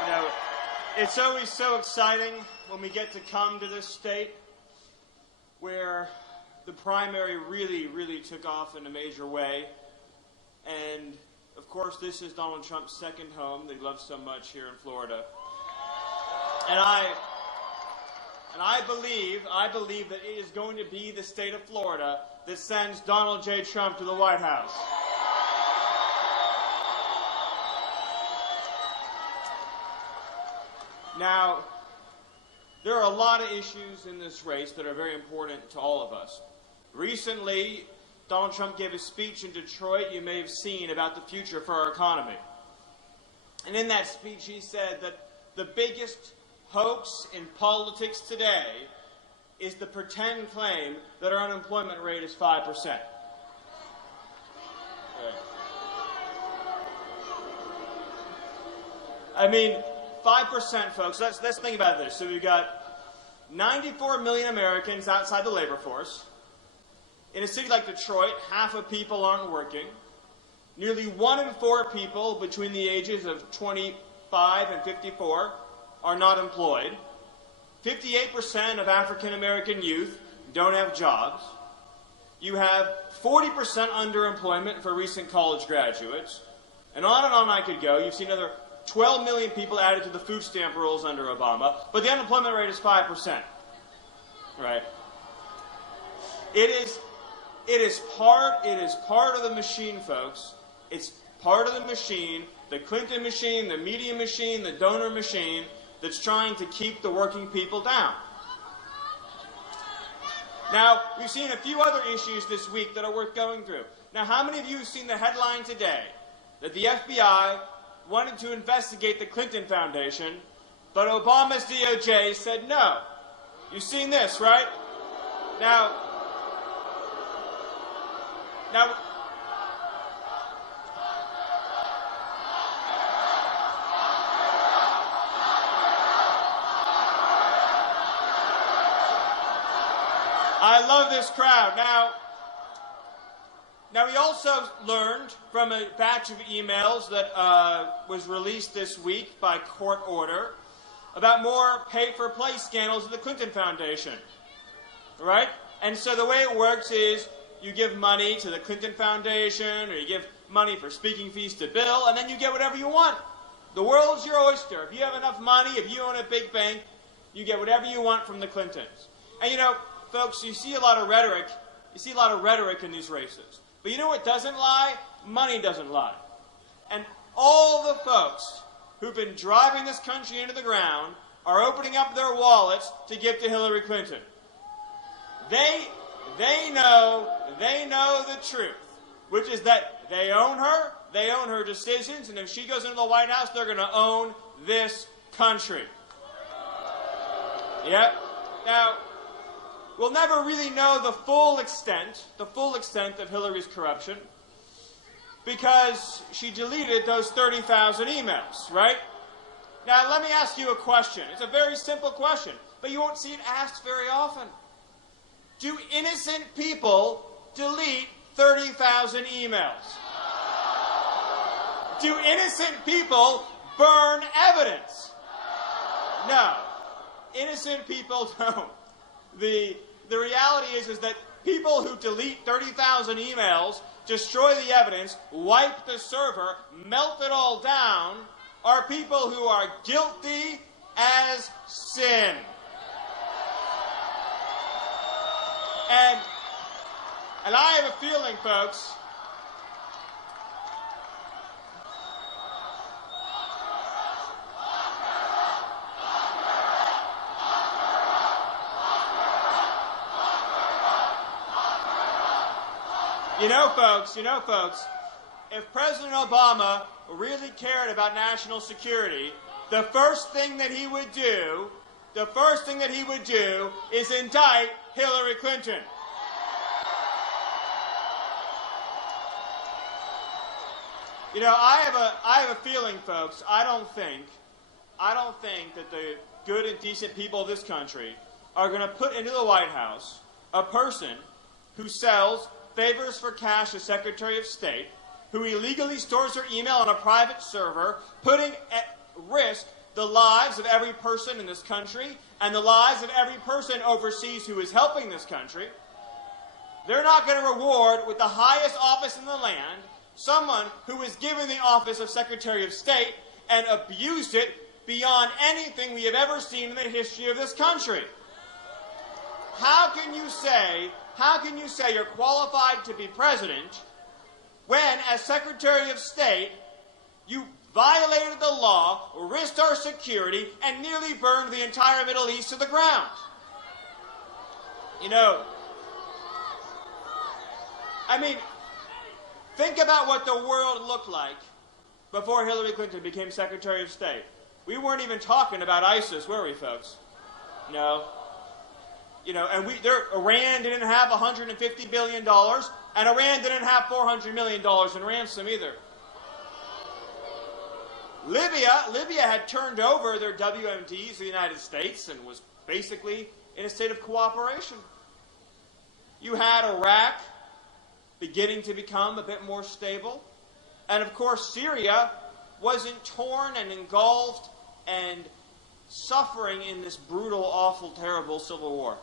You know, it's always so exciting when we get to come to this state where the primary really took off in a major way. And, of course, this is Donald Trump's second home that he loves so much here in Florida. And I believe that it is going to be the state of Florida that sends Donald J. Trump to the White House. Now, there are a lot of issues in this race that are very important to all of us. Recently, Donald Trump gave a speech in Detroit you may have seen about the future for our economy. And in that speech, he said that the biggest hoax in politics today is the pretend claim that our unemployment rate is 5%. Right. I mean, 5%, folks. Let's think about this. So we've got 94 million Americans outside the labor force. In a city like Detroit, half of people aren't working. Nearly 1 in 4 people between the ages of 25 and 54 are not employed. 58% of African American youth don't have jobs. You have 40% underemployment for recent college graduates. And on I could go. You've seen another 12 million people added to the food stamp rolls under Obama, but the unemployment rate is 5%. Right? It is part of the machine, folks. It's part of the machine, the Clinton machine, the media machine, the donor machine, that's trying to keep the working people down. Now, we've seen a few other issues this week that are worth going through. Now, how many of you have seen the headline today that the FBI wanted to investigate the Clinton Foundation, but Obama's DOJ said no? You've seen this, right? Now, I love this crowd. Now, we also learned from a batch of emails that was released this week by court order about more pay-for-play scandals at the Clinton Foundation, right? And so the way it works is you give money to the Clinton Foundation, or you give money for speaking fees to Bill, and then you get whatever you want. The world's your oyster. If you have enough money, if you own a big bank, you get whatever you want from the Clintons. And you know, folks, you see a lot of rhetoric. You see a lot of rhetoric in these races. But you know what doesn't lie? Money doesn't lie. And all the folks who've been driving this country into the ground are opening up their wallets to give to Hillary Clinton. They know the truth, which is that they own her decisions, and if she goes into the White House, they're going to own this country. Yep. Now, we'll never really know the full extent of Hillary's corruption, because she deleted those 30,000 emails, right? Now, let me ask you a question. It's a very simple question, but you won't see it asked very often. Do innocent people delete 30,000 emails? Do innocent people burn evidence? No. Innocent people don't. The reality is that people who delete 30,000 emails, destroy the evidence, wipe the server, melt it all down, are people who are guilty as sin. And I have a feeling, folks, You know, folks, if President Obama really cared about national security, the first thing that he would do is indict Hillary Clinton. You know, I have a feeling, folks, I don't think that the good and decent people of this country are going to put into the White House a person who sells favors for cash as Secretary of State, who illegally stores their email on a private server, putting at risk the lives of every person in this country and the lives of every person overseas who is helping this country. They're not going to reward with the highest office in the land someone who was given the office of Secretary of State and abused it beyond anything we have ever seen in the history of this country. How can you say you're qualified to be president when, as Secretary of State, you violated the law, risked our security, and nearly burned the entire Middle East to the ground? You know, I mean, think about what the world looked like before Hillary Clinton became Secretary of State. We weren't even talking about ISIS, were we, folks? No. You know, and Iran didn't have $150 billion, and Iran didn't have $400 million in ransom either. Libya had turned over their WMDs to the United States and was basically in a state of cooperation. You had Iraq beginning to become a bit more stable. And of course, Syria wasn't torn and engulfed and suffering in this brutal, awful, terrible civil war.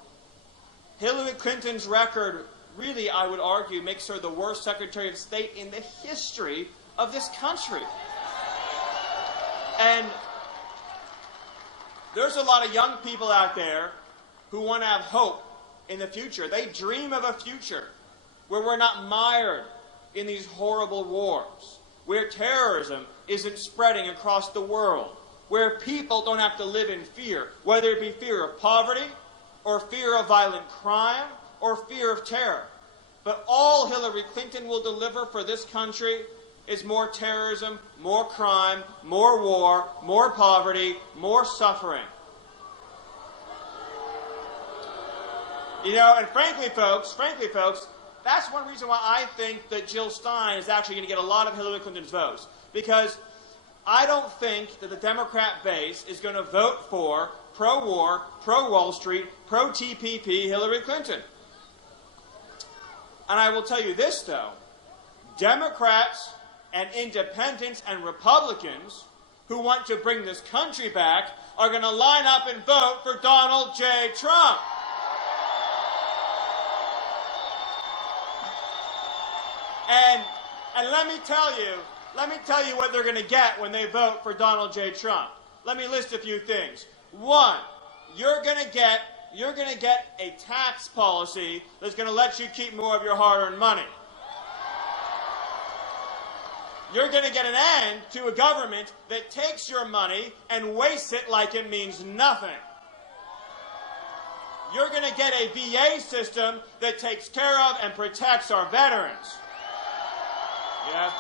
Hillary Clinton's record really, I would argue, makes her the worst Secretary of State in the history of this country. And there's a lot of young people out there who want to have hope in the future. They dream of a future where we're not mired in these horrible wars, where terrorism isn't spreading across the world, where people don't have to live in fear, whether it be fear of poverty, or fear of violent crime, or fear of terror. But all Hillary Clinton will deliver for this country is more terrorism, more crime, more war, more poverty, more suffering. You know, and frankly, folks, that's one reason why I think that Jill Stein is actually going to get a lot of Hillary Clinton's votes. Because I don't think that the Democrat base is going to vote for pro-war, pro-Wall Street, pro-TPP Hillary Clinton. And I will tell you this, though. Democrats and independents and Republicans who want to bring this country back are going to line up and vote for Donald J. Trump. And let me tell you what they're going to get when they vote for Donald J. Trump. Let me list a few things. One, you're going to get a tax policy that's going to let you keep more of your hard-earned money. You're going to get an end to a government that takes your money and wastes it like it means nothing. You're going to get a VA system that takes care of and protects our veterans. Yeah.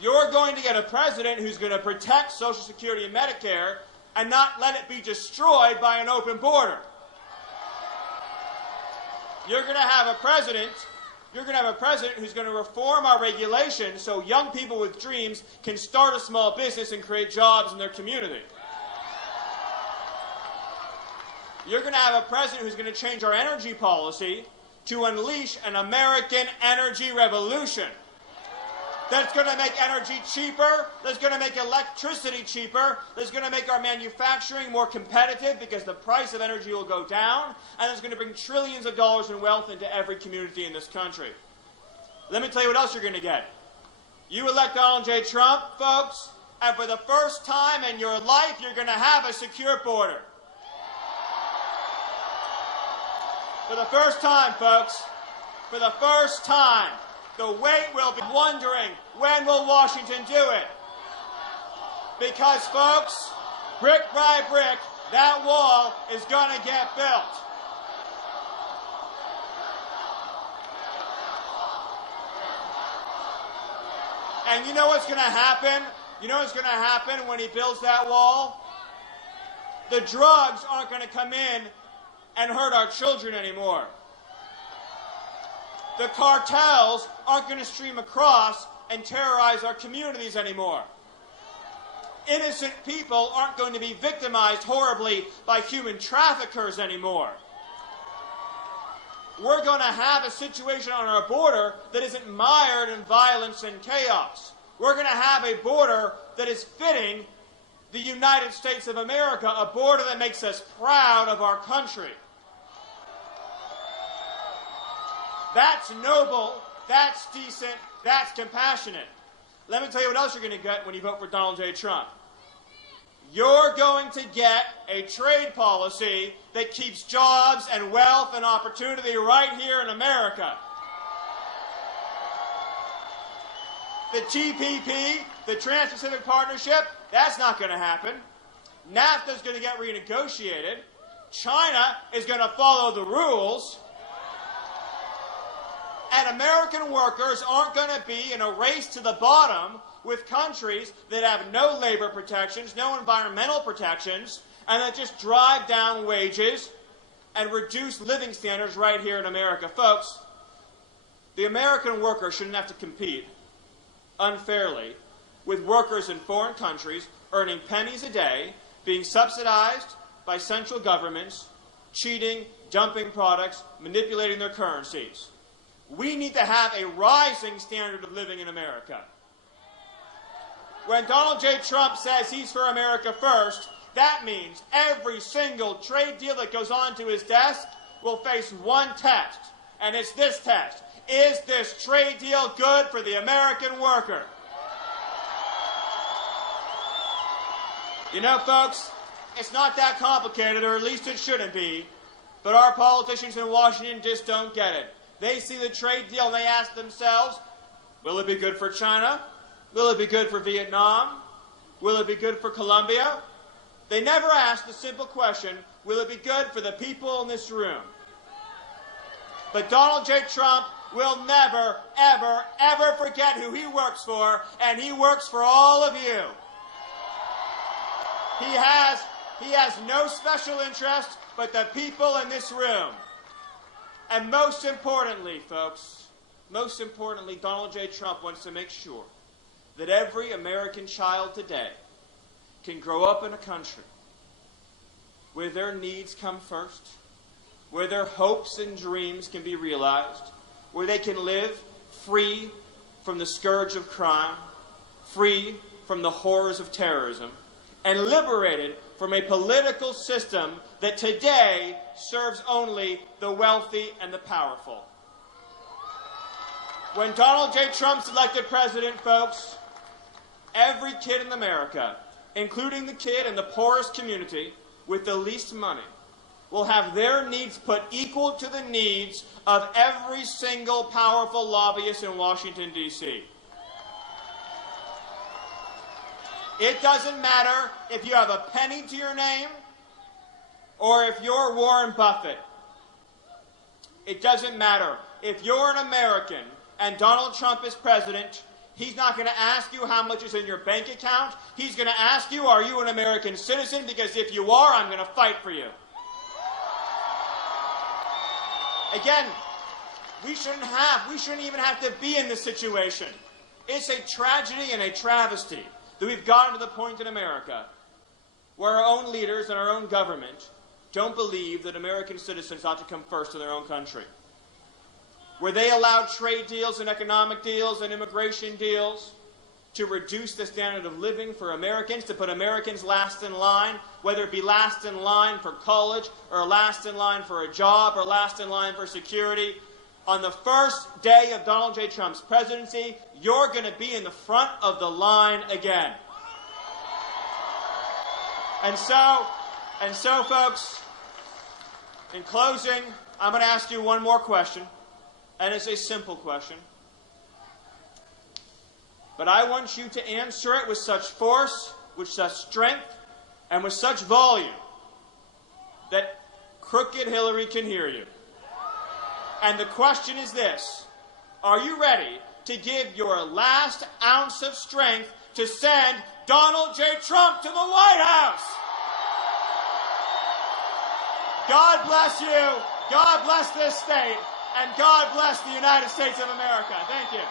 You're going to get a president who's going to protect Social Security and Medicare and not let it be destroyed by an open border. You're going to have a president who's going to reform our regulations so young people with dreams can start a small business and create jobs in their community. You're going to have a president who's going to change our energy policy to unleash an American energy revolution that's going to make energy cheaper, that's going to make electricity cheaper, that's going to make our manufacturing more competitive because the price of energy will go down, and it's going to bring trillions of dollars in wealth into every community in this country. Let me tell you what else you're going to get. You elect Donald J. Trump, folks, and for the first time in your life, you're going to have a secure border. For the first time, folks, for the first time, the wait will be wondering, when will Washington do it? Because, folks, brick by brick, that wall is going to get built. And you know what's going to happen? You know what's going to happen when he builds that wall? The drugs aren't going to come in and hurt our children anymore. The cartels aren't going to stream across and terrorize our communities anymore. Innocent people aren't going to be victimized horribly by human traffickers anymore. we're going to have a situation on our border that isn't mired in violence and chaos. We're going to have a border that is fitting the United States of America, a border that makes us proud of our country. That's noble, that's decent, that's compassionate. Let me tell you what else you're going to get when you vote for Donald J. Trump. You're going to get a trade policy that keeps jobs and wealth and opportunity right here in America. The TPP, the Trans-Pacific Partnership, that's not going to happen. NAFTA is going to get renegotiated. China is going to follow the rules. And American workers aren't going to be in a race to the bottom with countries that have no labor protections, no environmental protections, and that just drive down wages and reduce living standards right here in America. Folks, the American worker shouldn't have to compete unfairly with workers in foreign countries earning pennies a day, being subsidized by central governments, cheating, dumping products, manipulating their currencies. We need to have a rising standard of living in America. When Donald J. Trump says he's for America first, that means every single trade deal that goes onto his desk will face one test, and it's this test. Is this trade deal good for the American worker? You know, folks, it's not that complicated, or at least it shouldn't be, but our politicians in Washington just don't get it. They see the trade deal and they ask themselves, will it be good for China? Will it be good for Vietnam? Will it be good for Colombia? They never ask the simple question, will it be good for the people in this room? But Donald J. Trump will never, ever, ever forget who he works for, and he works for all of you. He has no special interest but the people in this room. And most importantly, folks, most importantly, Donald J. Trump wants to make sure that every American child today can grow up in a country where their needs come first, where their hopes and dreams can be realized, where they can live free from the scourge of crime, free from the horrors of terrorism, and liberated from a political system that today serves only the wealthy and the powerful. When Donald J. Trump's elected president, folks, every kid in America, including the kid in the poorest community with the least money, will have their needs put equal to the needs of every single powerful lobbyist in Washington, D.C. It doesn't matter if you have a penny to your name or if you're Warren Buffett. It doesn't matter. If you're an American and Donald Trump is president, he's not going to ask you how much is in your bank account. He's going to ask you, are you an American citizen? Because if you are, I'm going to fight for you. Again, we shouldn't even have to be in this situation. It's a tragedy and a travesty that we've gotten to the point in America where our own leaders and our own government don't believe that American citizens ought to come first in their own country. Where they allow trade deals and economic deals and immigration deals to reduce the standard of living for Americans, to put Americans last in line, whether it be last in line for college or last in line for a job or last in line for security. On the first day of Donald J. Trump's presidency, you're going to be in the front of the line again. And so, folks, in closing, I'm going to ask you one more question, and it's a simple question. But I want you to answer it with such force, with such strength, and with such volume that crooked Hillary can hear you. And the question is this: are you ready to give your last ounce of strength to send Donald J. Trump to the White House? God bless you, God bless this state, and God bless the United States of America. Thank you.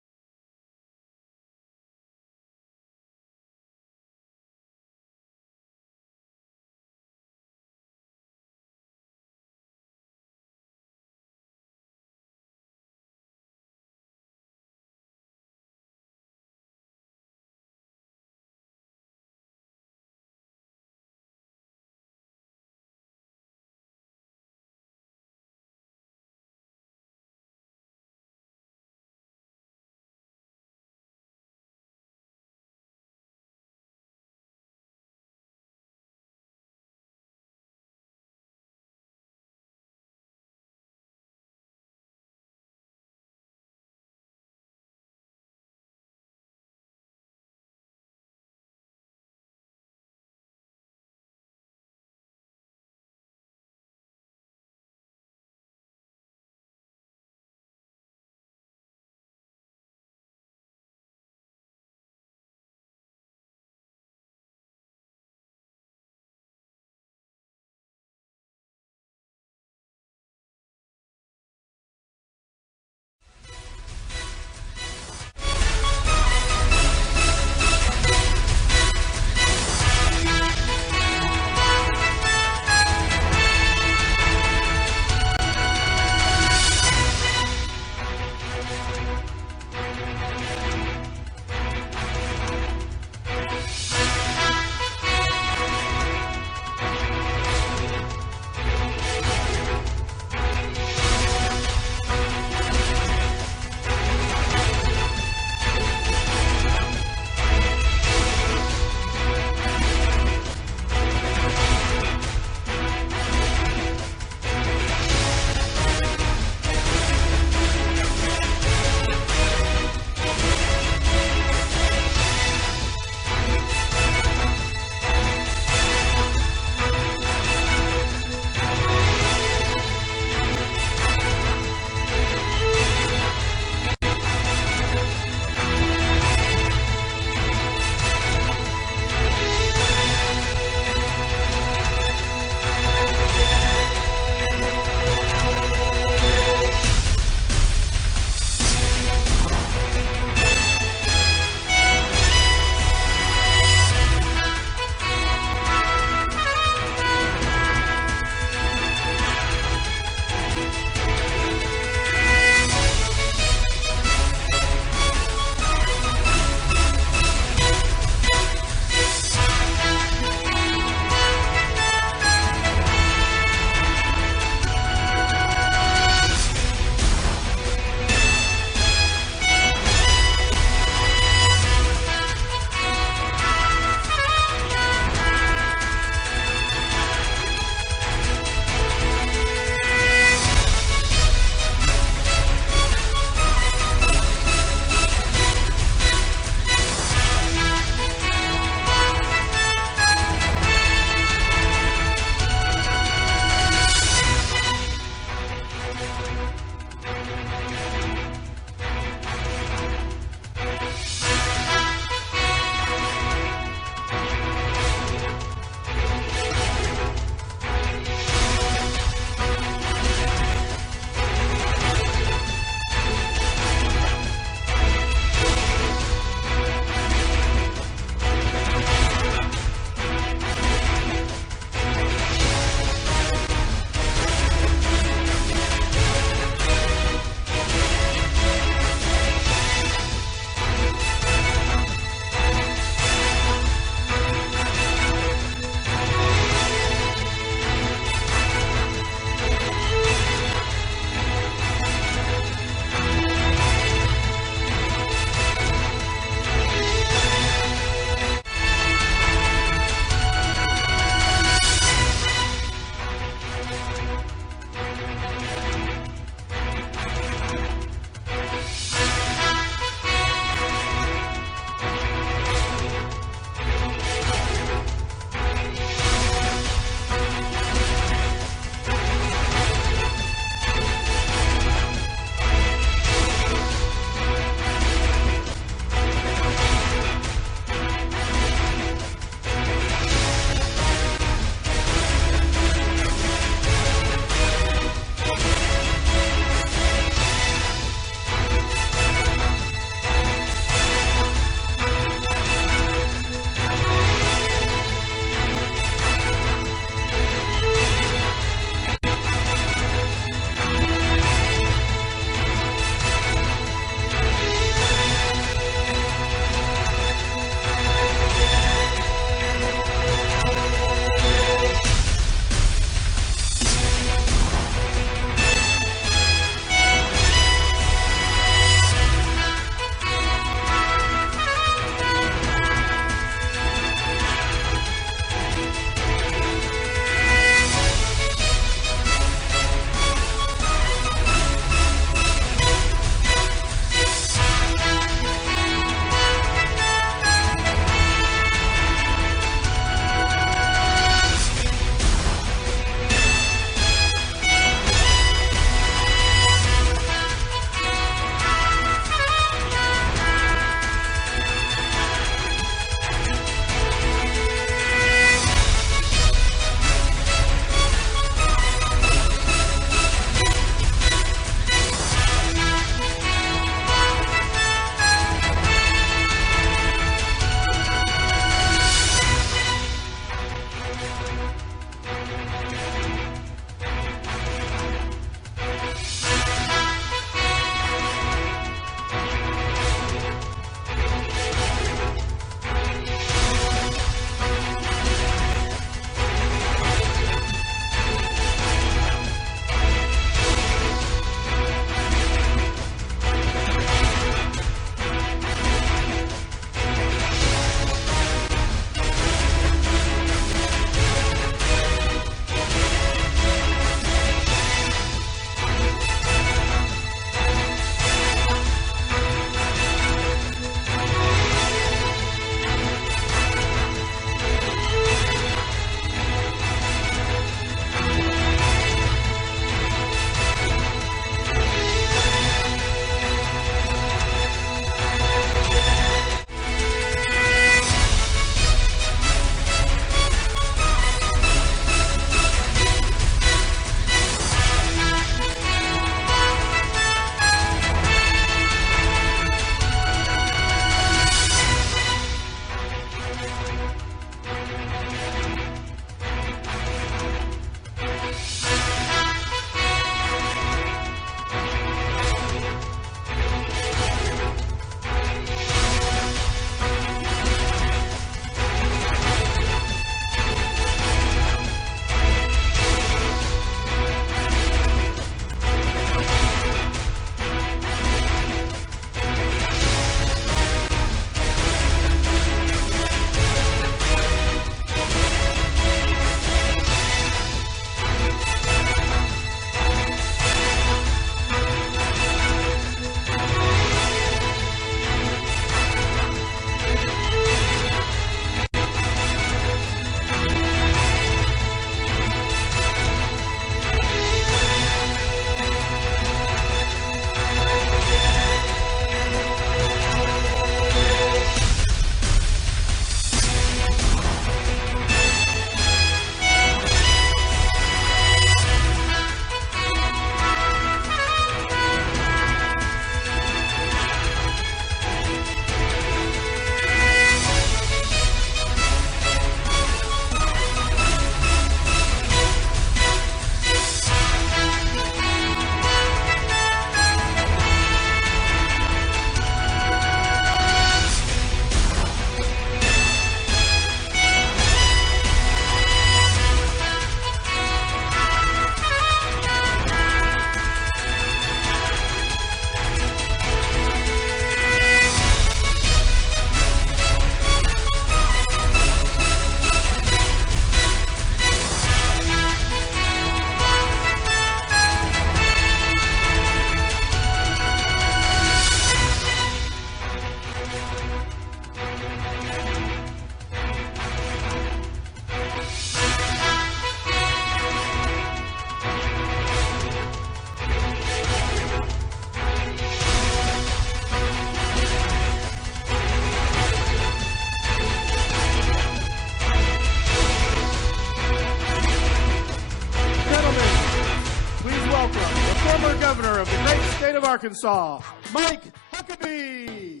state of Arkansas, Mike Huckabee.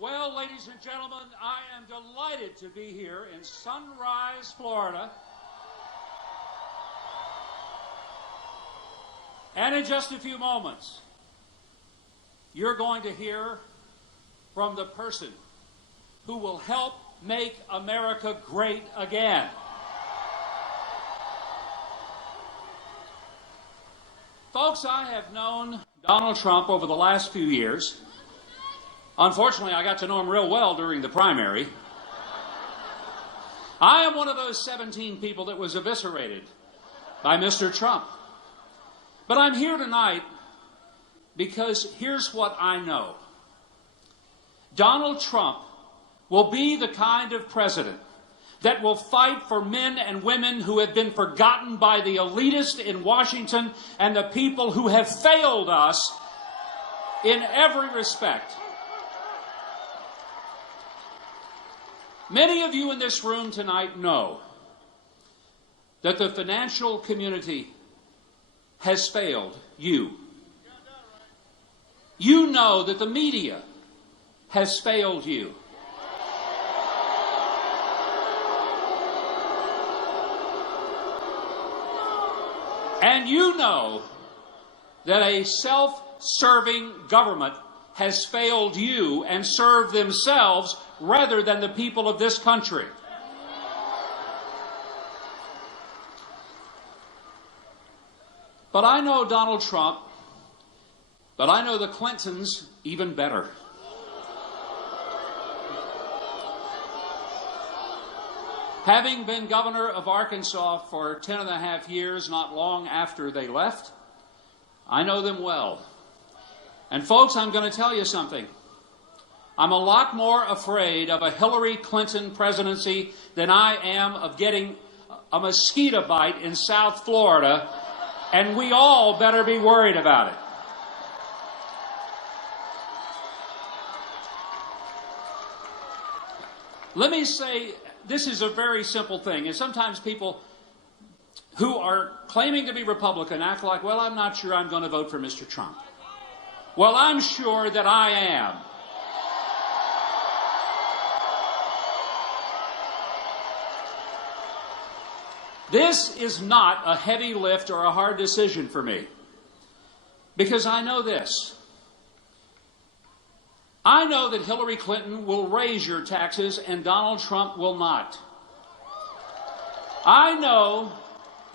Well, ladies and gentlemen, I am delighted to be here in Sunrise, Florida. And in just a few moments, you're going to hear from the person who will help make America great again. Folks, I have known Donald Trump over the last few years. Unfortunately, I got to know him real well during the primary. I am one of those 17 people that was eviscerated by Mr. Trump. But I'm here tonight because here's what I know. Donald Trump will be the kind of president that will fight for men and women who have been forgotten by the elitists in Washington and the people who have failed us in every respect. Many of you in this room tonight know that the financial community has failed you. You know that the media has failed you. And you know that a self-serving government has failed you and served themselves rather than the people of this country. But I know Donald Trump, but I know the Clintons even better. Having been governor of Arkansas for 10 and a half years, not long after they left, I know them well. And folks, I'm going to tell you something. I'm a lot more afraid of a Hillary Clinton presidency than I am of getting a mosquito bite in South Florida, and we all better be worried about it. Let me say, this is a very simple thing, and sometimes people who are claiming to be Republican act like, well, I'm not sure I'm going to vote for Mr. Trump. Well, I'm sure that I am. This is not a heavy lift or a hard decision for me, because I know this. I know that Hillary Clinton will raise your taxes and Donald Trump will not. I know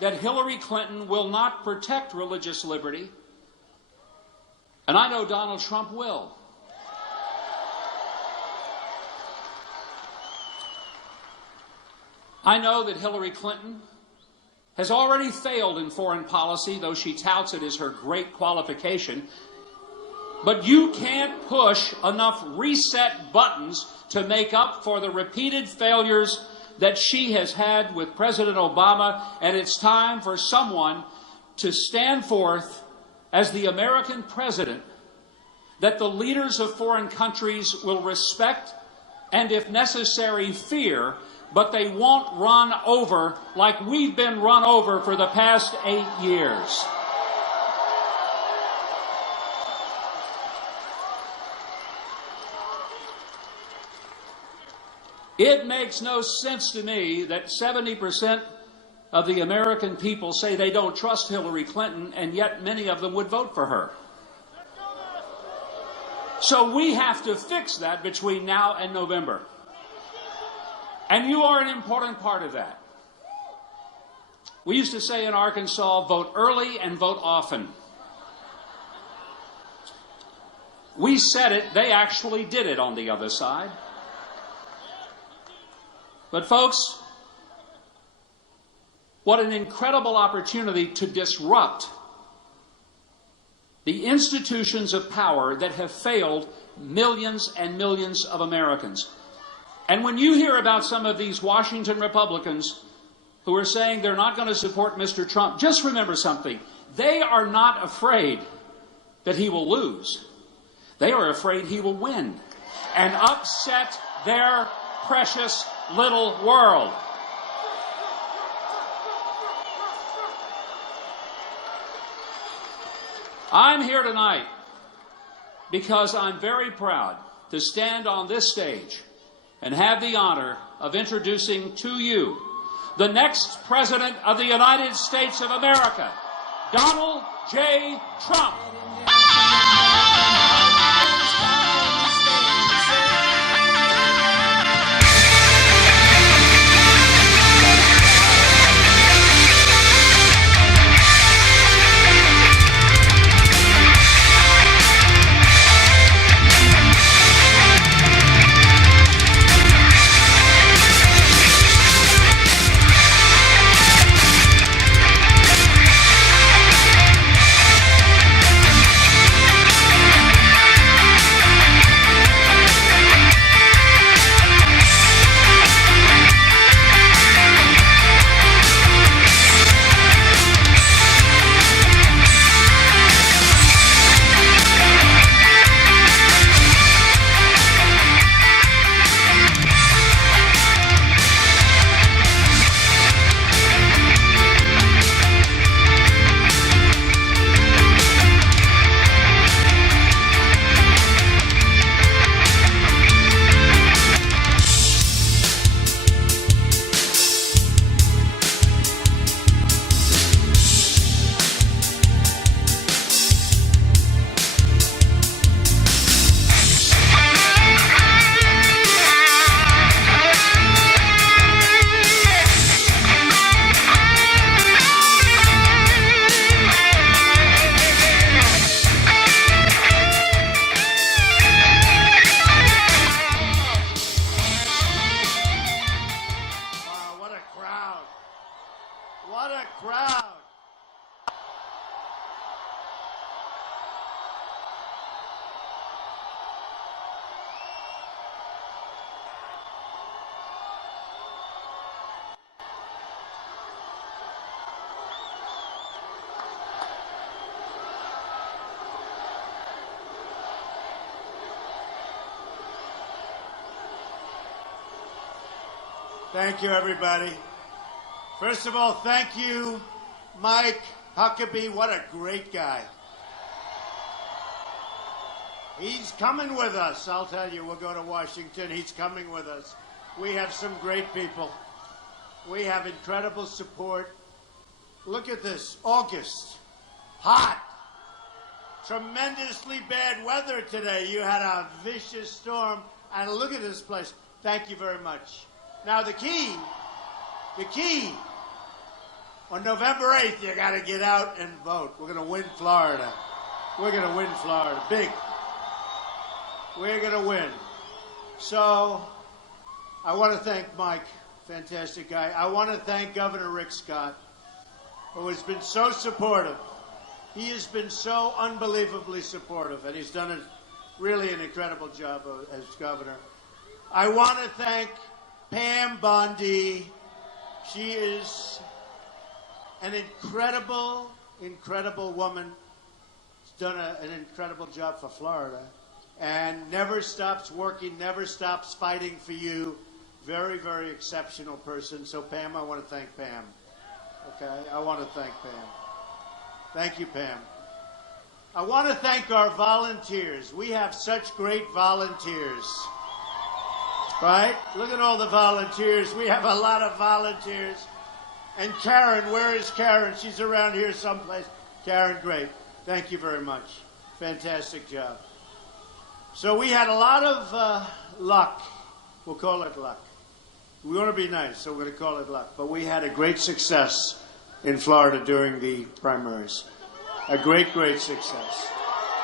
that Hillary Clinton will not protect religious liberty, and I know Donald Trump will. I know that Hillary Clinton has already failed in foreign policy, though she touts it as her great qualification. But you can't push enough reset buttons to make up for the repeated failures that she has had with President Obama, and it's time for someone to stand forth as the American president that the leaders of foreign countries will respect and, if necessary, fear, but they won't run over like we've been run over for the past 8 years. It makes no sense to me that 70% of the American people say they don't trust Hillary Clinton, and yet many of them would vote for her. So we have to fix that between now and November. And you are an important part of that. We used to say in Arkansas, vote early and vote often. We said it, they actually did it on the other side. But folks, what an incredible opportunity to disrupt the institutions of power that have failed millions and millions of Americans. And when you hear about some of these Washington Republicans who are saying they're not going to support Mr. Trump, just remember something. They are not afraid that he will lose. They are afraid he will win and upset their precious little world. I'm here tonight because I'm very proud to stand on this stage and have the honor of introducing to you the next President of the United States of America, Donald J. Trump. What a crowd! Thank you, everybody. First of all, thank you, Mike Huckabee. What a great guy. He's coming with us. I'll tell you, we'll go to Washington. He's coming with us. We have some great people. We have incredible support. Look at this. August. Hot. Tremendously bad weather today. You had a vicious storm. And look at this place. Thank you very much. Now, the key, on November 8th, you got to get out and vote. We're going to win Florida. We're going to win Florida. Big. We're going to win. So, I want to thank Mike, fantastic guy. I want to thank Governor Rick Scott, who has been so supportive. He has been so unbelievably supportive, and he's done really an incredible job as governor. I want to thank Pam Bondi. She is an incredible, incredible woman. She's done an incredible job for Florida and never stops working, never stops fighting for you. Very, very exceptional person. So, Pam, I want to thank Pam. Okay? I want to thank Pam. Thank you, Pam. I want to thank our volunteers. We have such great volunteers. Right? Look at all the volunteers. We have a lot of volunteers. And Karen, where is Karen? She's around here someplace. Karen, great. Thank you very much. Fantastic job. So we had a lot of luck. We'll call it luck. We want to be nice, so we're going to call it luck. But we had a great success in Florida during the primaries. A great, great success.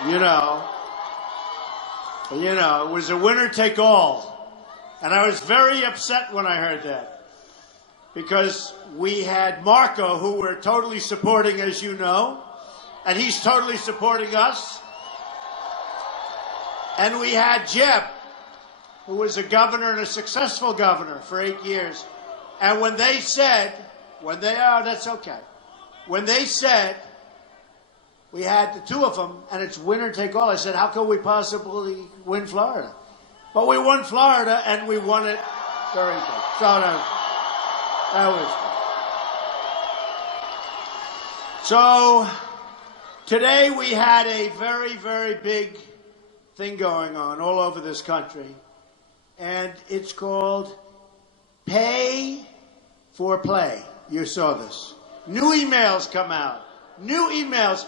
You know, it was a winner take all. And I was very upset when I heard that, because we had Marco, who we're totally supporting, as you know, and he's totally supporting us. And we had Jeb, who was a governor and a successful governor for 8 years. And when they said, that's okay. When they said, we had the two of them, and it's winner take all, I said, how can we possibly win Florida? But we won Florida, and we won it very good. So that was. So today we had a very, very big thing going on all over this country, and it's called Pay for Play. You saw this. New emails come out. New emails.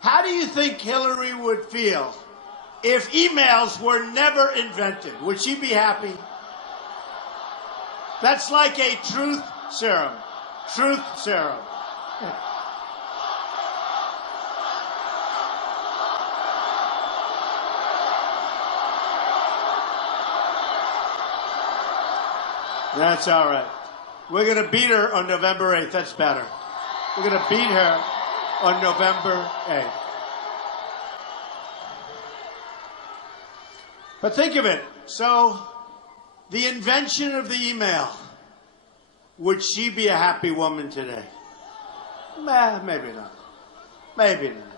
How do you think Hillary would feel if emails were never invented? Would she be happy? That's like a truth serum. Truth serum. That's all right. We're going to beat her on November 8th. That's better. We're going to beat her on November 8th. But think of it. So, the invention of the email. Would she be a happy woman today? Maybe not. Maybe not.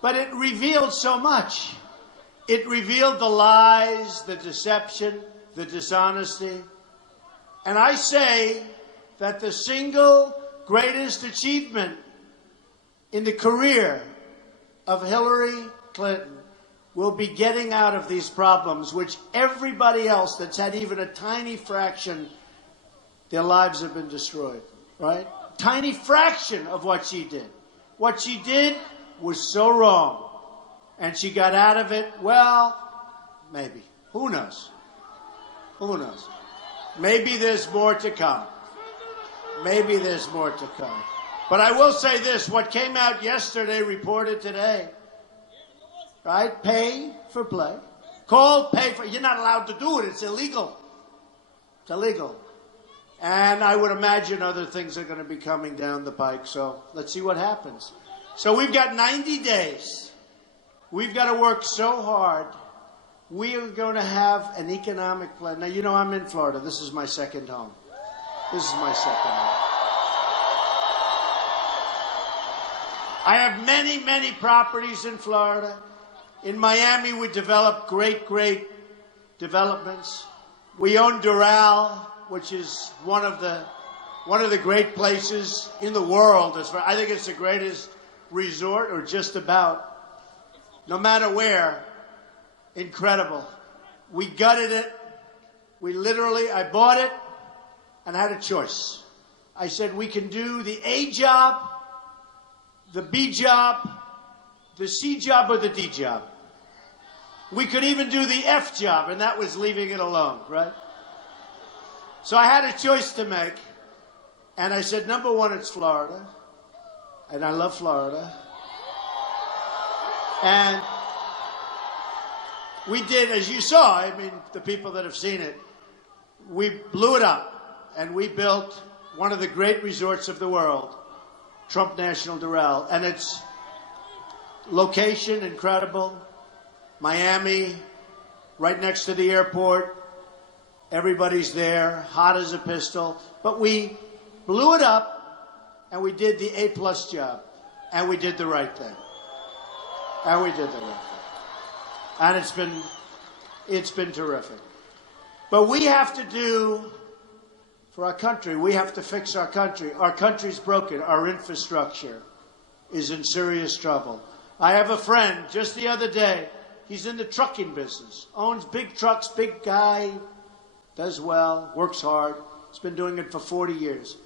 But it revealed so much. It revealed the lies, the deception, the dishonesty. And I say that the single greatest achievement in the career of Hillary Clinton will be getting out of these problems, which everybody else that's had even a tiny fraction, their lives have been destroyed, right? Tiny fraction of what she did. What she did was so wrong. And she got out of it, well, maybe. Who knows? Who knows? Maybe there's more to come. Maybe there's more to come. But I will say this, what came out yesterday, reported today, right? Pay for play. Called pay for, you're not allowed to do it. It's illegal. It's illegal. And I would imagine other things are going to be coming down the pike. So let's see what happens. So we've got 90 days. We've got to work so hard. We are going to have an economic plan. Now, you know, I'm in Florida. This is my second home. This is my second home. I have many, many properties in Florida. In Miami, we developed great, great developments. We own Doral, which is one of the great places in the world. I think it's the greatest resort, or just about. No matter where. Incredible. We gutted it. I bought it and had a choice. I said, we can do the A job, the B job, the C job, or the D job. We could even do the F job, and that was leaving it alone, right? So I had a choice to make, and I said, number one, it's Florida, and I love Florida. And we did, as you saw, I mean, the people that have seen it, we blew it up, and we built one of the great resorts of the world, Trump National Doral, and its location, incredible. Miami, right next to the airport. Everybody's there, hot as a pistol. But we blew it up, and we did the A+ job, and we did the right thing. And we did the right thing. And it's been terrific. But we have to do, for our country, we have to fix our country. Our country's broken. Our infrastructure is in serious trouble. I have a friend, just the other day, he's in the trucking business, owns big trucks, big guy, does well, works hard. He's been doing it for 40 years.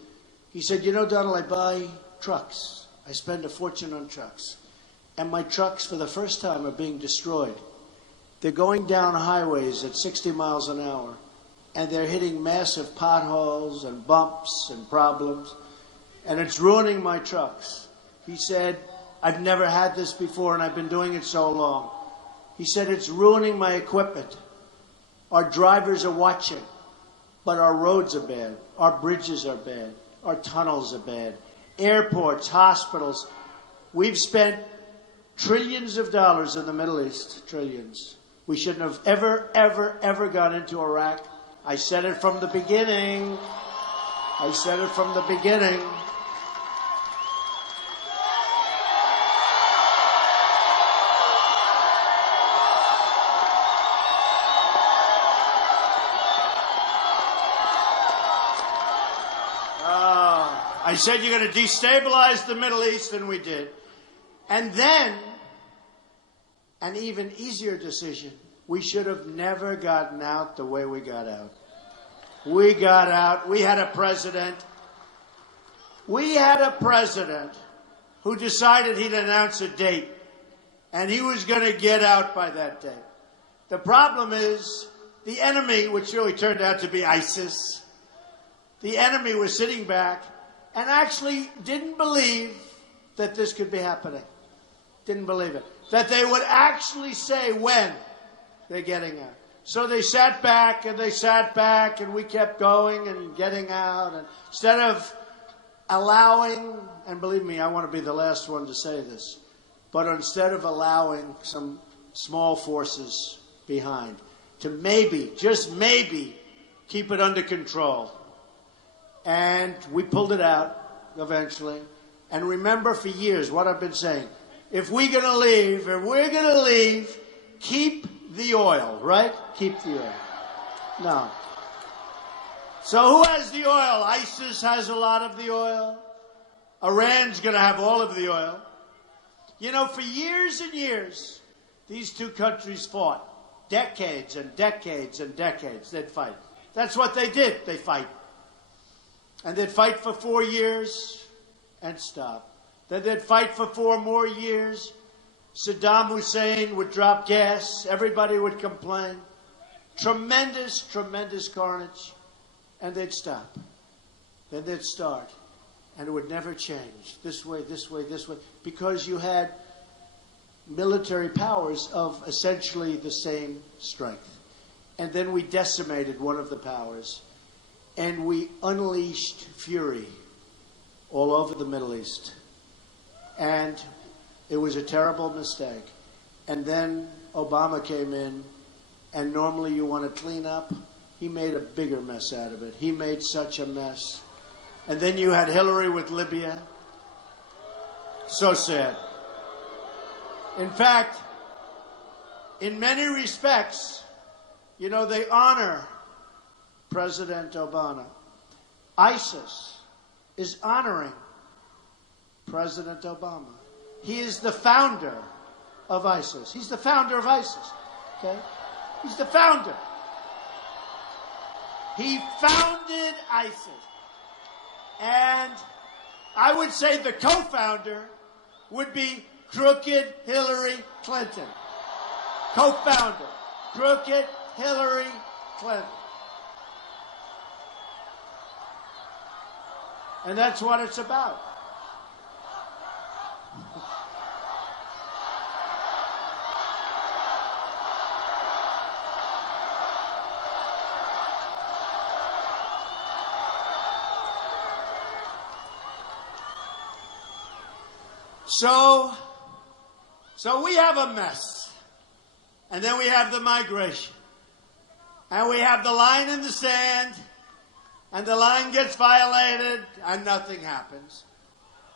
He said, you know, Donald, I buy trucks. I spend a fortune on trucks. And my trucks, for the first time, are being destroyed. They're going down highways at 60 miles an hour, and they're hitting massive potholes and bumps and problems, and it's ruining my trucks. He said, I've never had this before, and I've been doing it so long. He said, it's ruining my equipment. Our drivers are watching. But our roads are bad. Our bridges are bad. Our tunnels are bad. Airports, hospitals. We've spent trillions of dollars in the Middle East. Trillions. We shouldn't have ever gone into Iraq. I said it from the beginning. I said it from the beginning. I said you're going to destabilize the Middle East, and we did. And then, an even easier decision, we should have never gotten out the way we got out. We got out. We had a president. We had a president who decided he'd announce a date, and he was going to get out by that date. The problem is the enemy, which really turned out to be ISIS, the enemy was sitting back and actually didn't believe that this could be happening. Didn't believe it. That they would actually say when they're getting out. So they sat back, and we kept going and getting out. And instead of allowing, and believe me, I want to be the last one to say this, but instead of allowing some small forces behind to maybe, just maybe, keep it under control. And we pulled it out eventually. And remember for years what I've been saying. If we're going to leave, keep the oil, right? Keep the oil. No. So who has the oil? ISIS has a lot of the oil. Iran's going to have all of the oil. You know, for years and years, these two countries fought. Decades and decades and decades. They'd fight. That's what they did. They fight. And they'd fight for 4 years and stop. Then they'd fight for 4 more years. Saddam Hussein would drop gas. Everybody would complain. Tremendous, tremendous carnage. And they'd stop. Then they'd start. And it would never change. This way, this way, this way. Because you had military powers of essentially the same strength. And then we decimated one of the powers. And we unleashed fury all over the Middle East. And it was a terrible mistake. And then Obama came in, and normally you want to clean up. He made a bigger mess out of it. He made such a mess. And then you had Hillary with Libya. So sad. In fact, in many respects, you know, they honor President Obama. ISIS is honoring President Obama. He is the founder of ISIS. He's the founder of ISIS. Okay? He's the founder. He founded ISIS. And I would say the co-founder would be crooked Hillary Clinton. Co-founder. Crooked Hillary Clinton. And that's what it's about. So we have a mess. And then we have the migration. And we have the line in the sand. And the line gets violated, and nothing happens.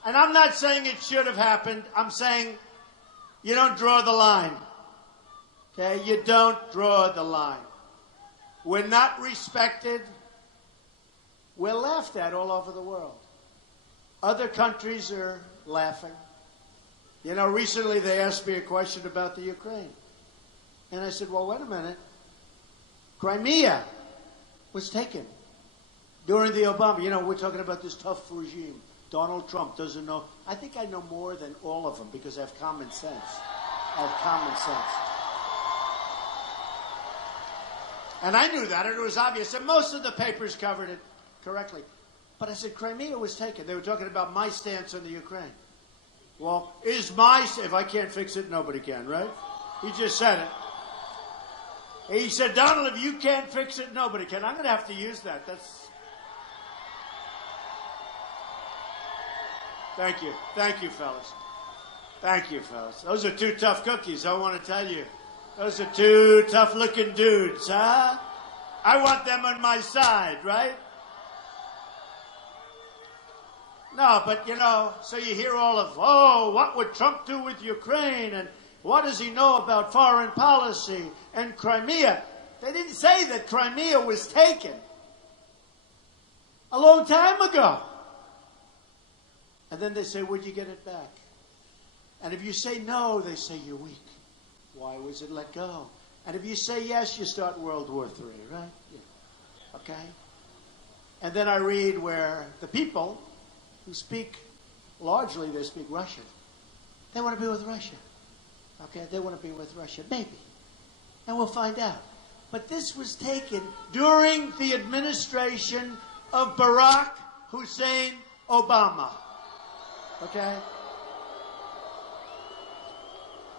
And I'm not saying it should have happened. I'm saying you don't draw the line. Okay? You don't draw the line. We're not respected. We're laughed at all over the world. Other countries are laughing. You know, recently they asked me a question about the Ukraine. And I said, well, wait a minute. Crimea was taken during the Obama. You know, we're talking about this tough regime. Donald Trump doesn't know. I think I know more than all of them because I have common sense. I have common sense. And I knew that, and it was obvious. And most of the papers covered it correctly. But I said, Crimea was taken. They were talking about my stance on the Ukraine. Well, if I can't fix it, nobody can, right? He just said it. He said, Donald, if you can't fix it, nobody can. I'm going to have to use that. Thank you. Thank you, fellas. Thank you, fellas. Those are two tough cookies, I want to tell you. Those are two tough-looking dudes, huh? I want them on my side, right? No, but, so you hear all of, what would Trump do with Ukraine? And what does he know about foreign policy and Crimea? They didn't say that Crimea was taken a long time ago. And then they say, would you get it back? And if you say no, they say you're weak. Why was it let go? And if you say yes, you start World War III, right? Yeah. Okay? And then I read where the people who speak, largely they speak Russian, they want to be with Russia. Okay? They want to be with Russia. Maybe. And we'll find out. But this was taken during the administration of Barack Hussein Obama. Okay?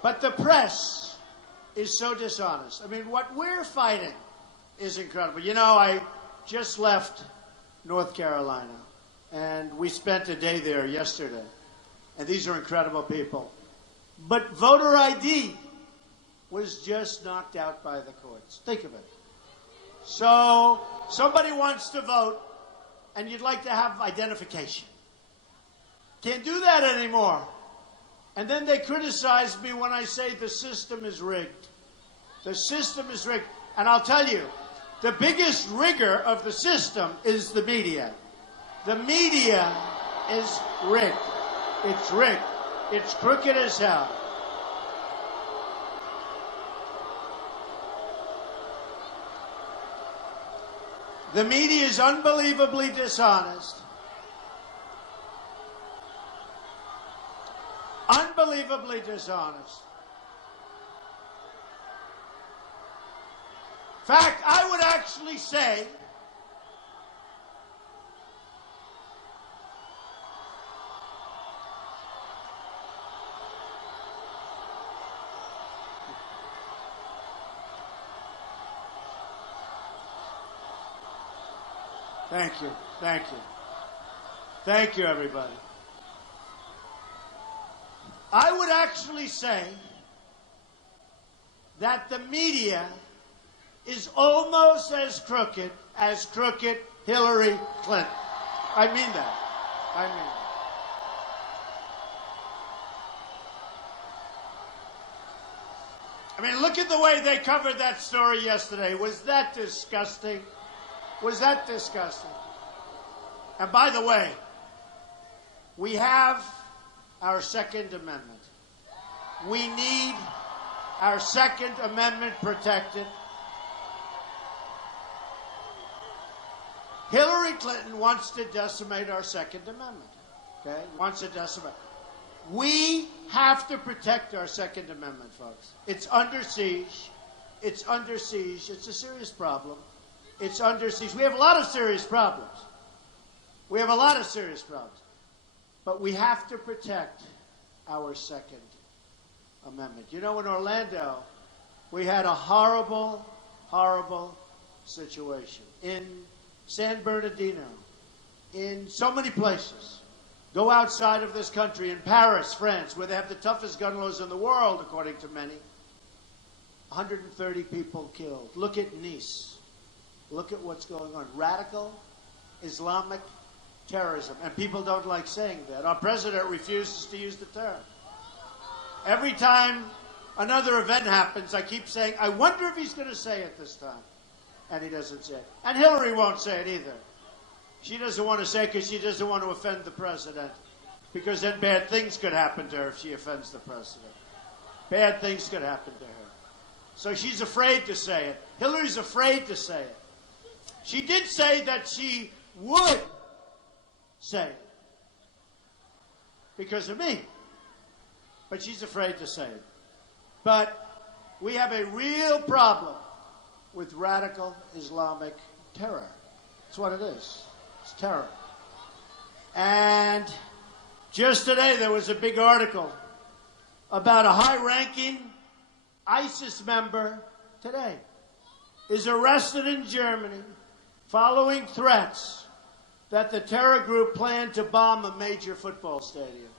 But the press is so dishonest. I mean, what we're fighting is incredible. I just left North Carolina, and we spent a day there yesterday. And these are incredible people. But voter ID was just knocked out by the courts. Think of it. So somebody wants to vote, and you'd like to have identification. Can't do that anymore. And then they criticize me when I say the system is rigged. The system is rigged. And I'll tell you, the biggest rigger of the system is the media. The media is rigged. It's rigged. It's crooked as hell. The media is unbelievably dishonest. Unbelievably dishonest. In fact, I would actually say Thank you. Thank you. Thank you, everybody. I would actually say that the media is almost as crooked Hillary Clinton. I mean that. I mean that. I mean, look at the way they covered that story yesterday. Was that disgusting? Was that disgusting? And by the way, we have our Second Amendment. We need our Second Amendment protected. Hillary Clinton wants to decimate our Second Amendment. Okay? Wants to decimate. We have to protect our Second Amendment, folks. It's under siege. It's under siege. It's a serious problem. It's under siege. We have a lot of serious problems. We have a lot of serious problems. But we have to protect our Second Amendment. In Orlando, we had a horrible, horrible situation. In San Bernardino, in so many places. Go outside of this country, in Paris, France, where they have the toughest gun laws in the world, according to many. 130 people killed. Look at Nice. Look at what's going on. Radical Islamic terrorism. And people don't like saying that. Our president refuses to use the term. Every time another event happens, I keep saying, I wonder if he's going to say it this time. And he doesn't say it. And Hillary won't say it either. She doesn't want to say it because she doesn't want to offend the president. Because then bad things could happen to her if she offends the president. Bad things could happen to her. So she's afraid to say it. Hillary's afraid to say it. She did say that she would say it because of me. But she's afraid to say it. But we have a real problem with radical Islamic terror. That's what it is. It's terror. And just today there was a big article about a high-ranking ISIS member today. is arrested in Germany following threats that the terror group planned to bomb a major football stadium.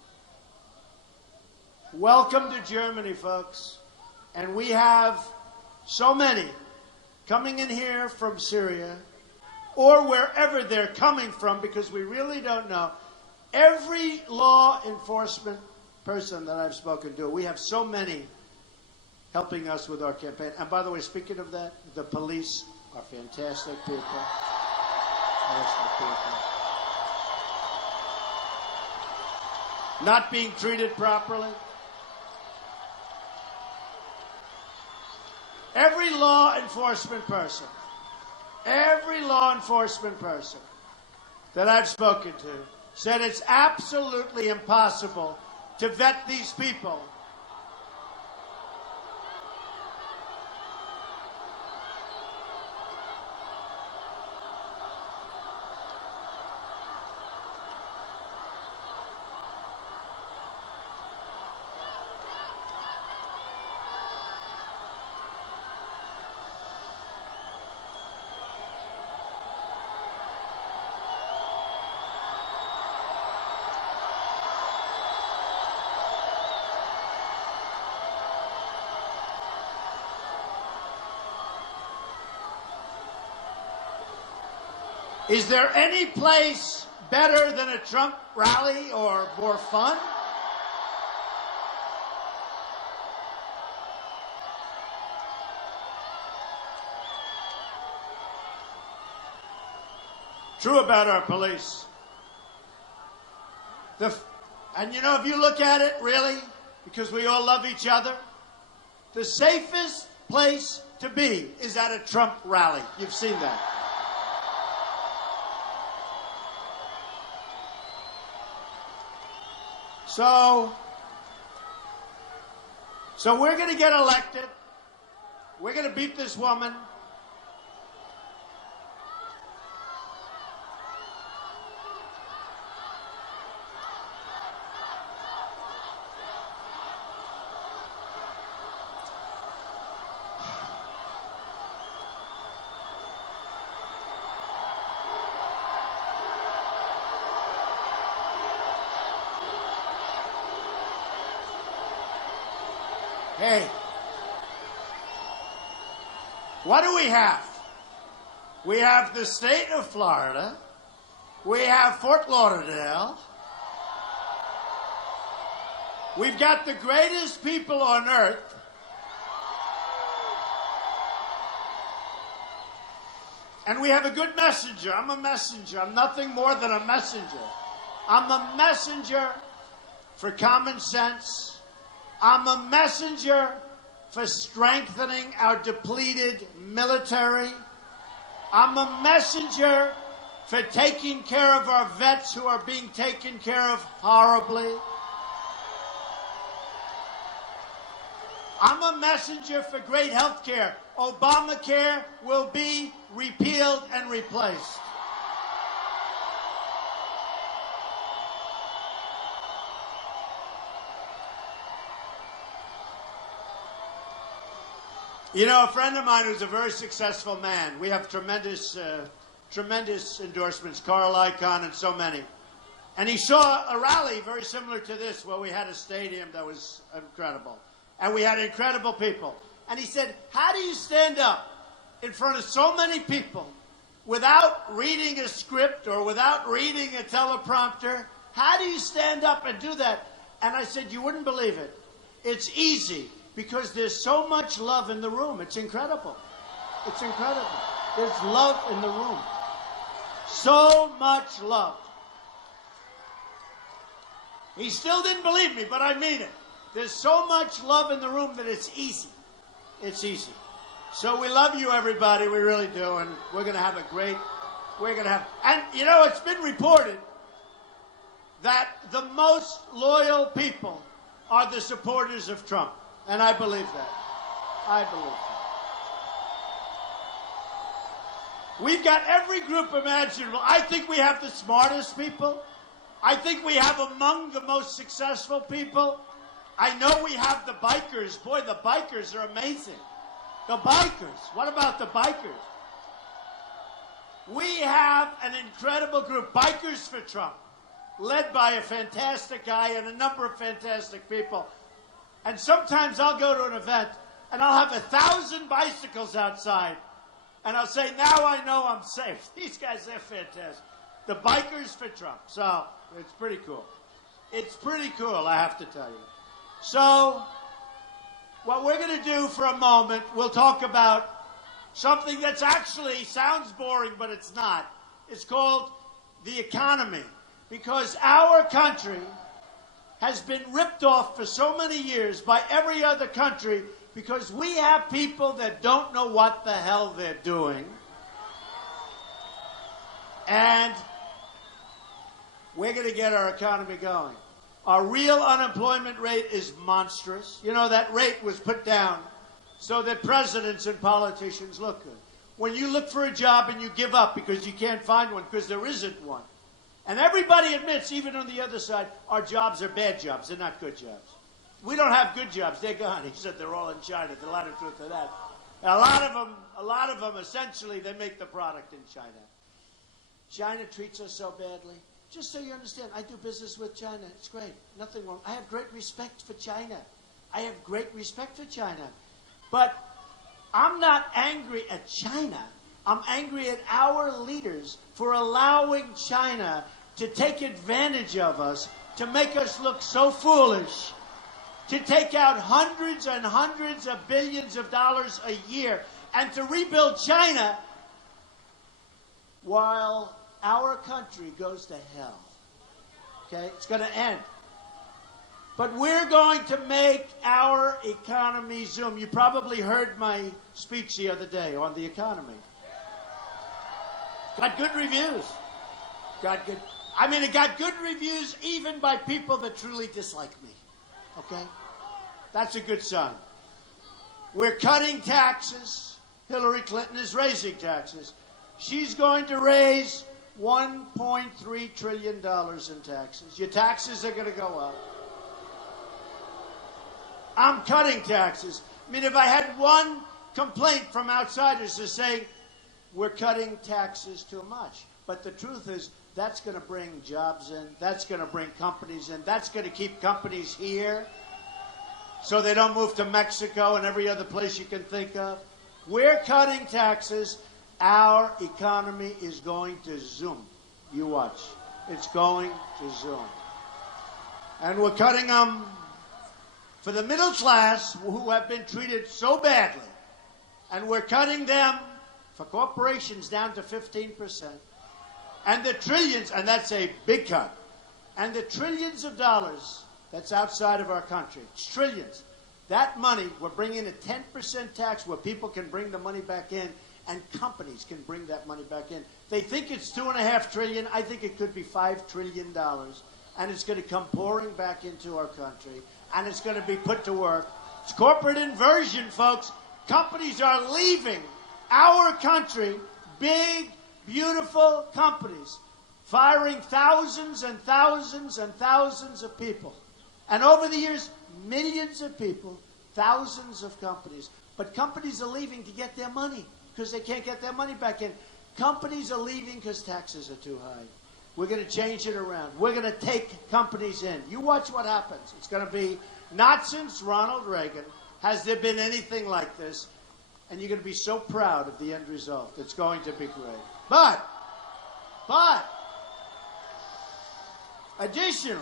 Welcome to Germany, folks. And we have so many coming in here from Syria or wherever they're coming from, because we really don't know. Every law enforcement person that I've spoken to, we have so many helping us with our campaign. And by the way, speaking of that, the police are fantastic people. Fantastic people. Not being treated properly. Every law enforcement person that I've spoken to said it's absolutely impossible to vet these people. Is there any place better than a Trump rally or more fun? True about our police. And you know, if you look at it, really, because we all love each other, the safest place to be is at a Trump rally. You've seen that. So we're going to get elected. We're going to beat this woman. Hey, what do we have? We have the state of Florida. We have Fort Lauderdale. We've got the greatest people on earth. And we have a good messenger. I'm a messenger. I'm nothing more than a messenger. I'm a messenger for common sense. I'm a messenger for strengthening our depleted military. I'm a messenger for taking care of our vets who are being taken care of horribly. I'm a messenger for great health care. Obamacare will be repealed and replaced. You know, a friend of mine who's a very successful man, we have tremendous endorsements, Carl Icahn and so many. And he saw a rally very similar to this where we had a stadium that was incredible. And we had incredible people. And he said, how do you stand up in front of so many people without reading a script or without reading a teleprompter? How do you stand up and do that? And I said, you wouldn't believe it. It's easy. Because there's so much love in the room. It's incredible. It's incredible. There's love in the room. So much love. He still didn't believe me, but I mean it. There's so much love in the room that it's easy. It's easy. So we love you, everybody. We really do. And we're going to have and you know, it's been reported that the most loyal people are the supporters of Trump. And I believe that. I believe that. We've got every group imaginable. I think we have the smartest people. I think we have among the most successful people. I know we have the bikers. Boy, the bikers are amazing. The bikers. What about the bikers? We have an incredible group, Bikers for Trump, led by a fantastic guy and a number of fantastic people. And sometimes I'll go to an event and I'll have 1,000 bicycles outside. And I'll say, now I know I'm safe. These guys, they're fantastic. The Bikers for Trump. So it's pretty cool. It's pretty cool, I have to tell you. So what we're going to do for a moment, we'll talk about something that's actually sounds boring, but it's not. It's called the economy. Because our country has been ripped off for so many years by every other country because we have people that don't know what the hell they're doing. And we're going to get our economy going. Our real unemployment rate is monstrous. You know, that rate was put down so that presidents and politicians look good. When you look for a job and you give up because you can't find one because there isn't one. And everybody admits, even on the other side, our jobs are bad jobs. They're not good jobs. We don't have good jobs. They're gone. He said they're all in China. There's a lot of truth to that. A lot of them, essentially, they make the product in China. China treats us so badly. Just so you understand, I do business with China. It's great. Nothing wrong. I have great respect for China. I have great respect for China. But I'm not angry at China. I'm angry at our leaders for allowing China to take advantage of us, to make us look so foolish, to take out hundreds and hundreds of billions of dollars a year, and to rebuild China while our country goes to hell. Okay? It's going to end. But we're going to make our economy zoom. You probably heard my speech the other day on the economy. Got good reviews. It got good reviews even by people that truly dislike me. Okay? That's a good sign. We're cutting taxes. Hillary Clinton is raising taxes. She's going to raise $1.3 trillion in taxes. Your taxes are going to go up. I'm cutting taxes. If I had one complaint from outsiders is saying, we're cutting taxes too much. But the truth is, that's going to bring jobs in. That's going to bring companies in. That's going to keep companies here so they don't move to Mexico and every other place you can think of. We're cutting taxes. Our economy is going to zoom. You watch. It's going to zoom. And we're cutting them for the middle class who have been treated so badly. And we're cutting them for corporations down to 15%. And the trillions, and that's a big cut, and the trillions of dollars that's outside of our country, it's trillions. That money, we're bringing a 10% tax where people can bring the money back in and companies can bring that money back in. They think it's $2.5 trillion. I think it could be $5 trillion. And it's going to come pouring back into our country. And it's going to be put to work. It's corporate inversion, folks. Companies are leaving our country, big, beautiful companies, firing thousands and thousands and thousands of people. And over the years, millions of people, thousands of companies. But companies are leaving to get their money because they can't get their money back in. Companies are leaving because taxes are too high. We're going to change it around. We're going to take companies in. You watch what happens. It's going to be, not since Ronald Reagan has there been anything like this. And you're going to be so proud of the end result. It's going to be great. But, additionally,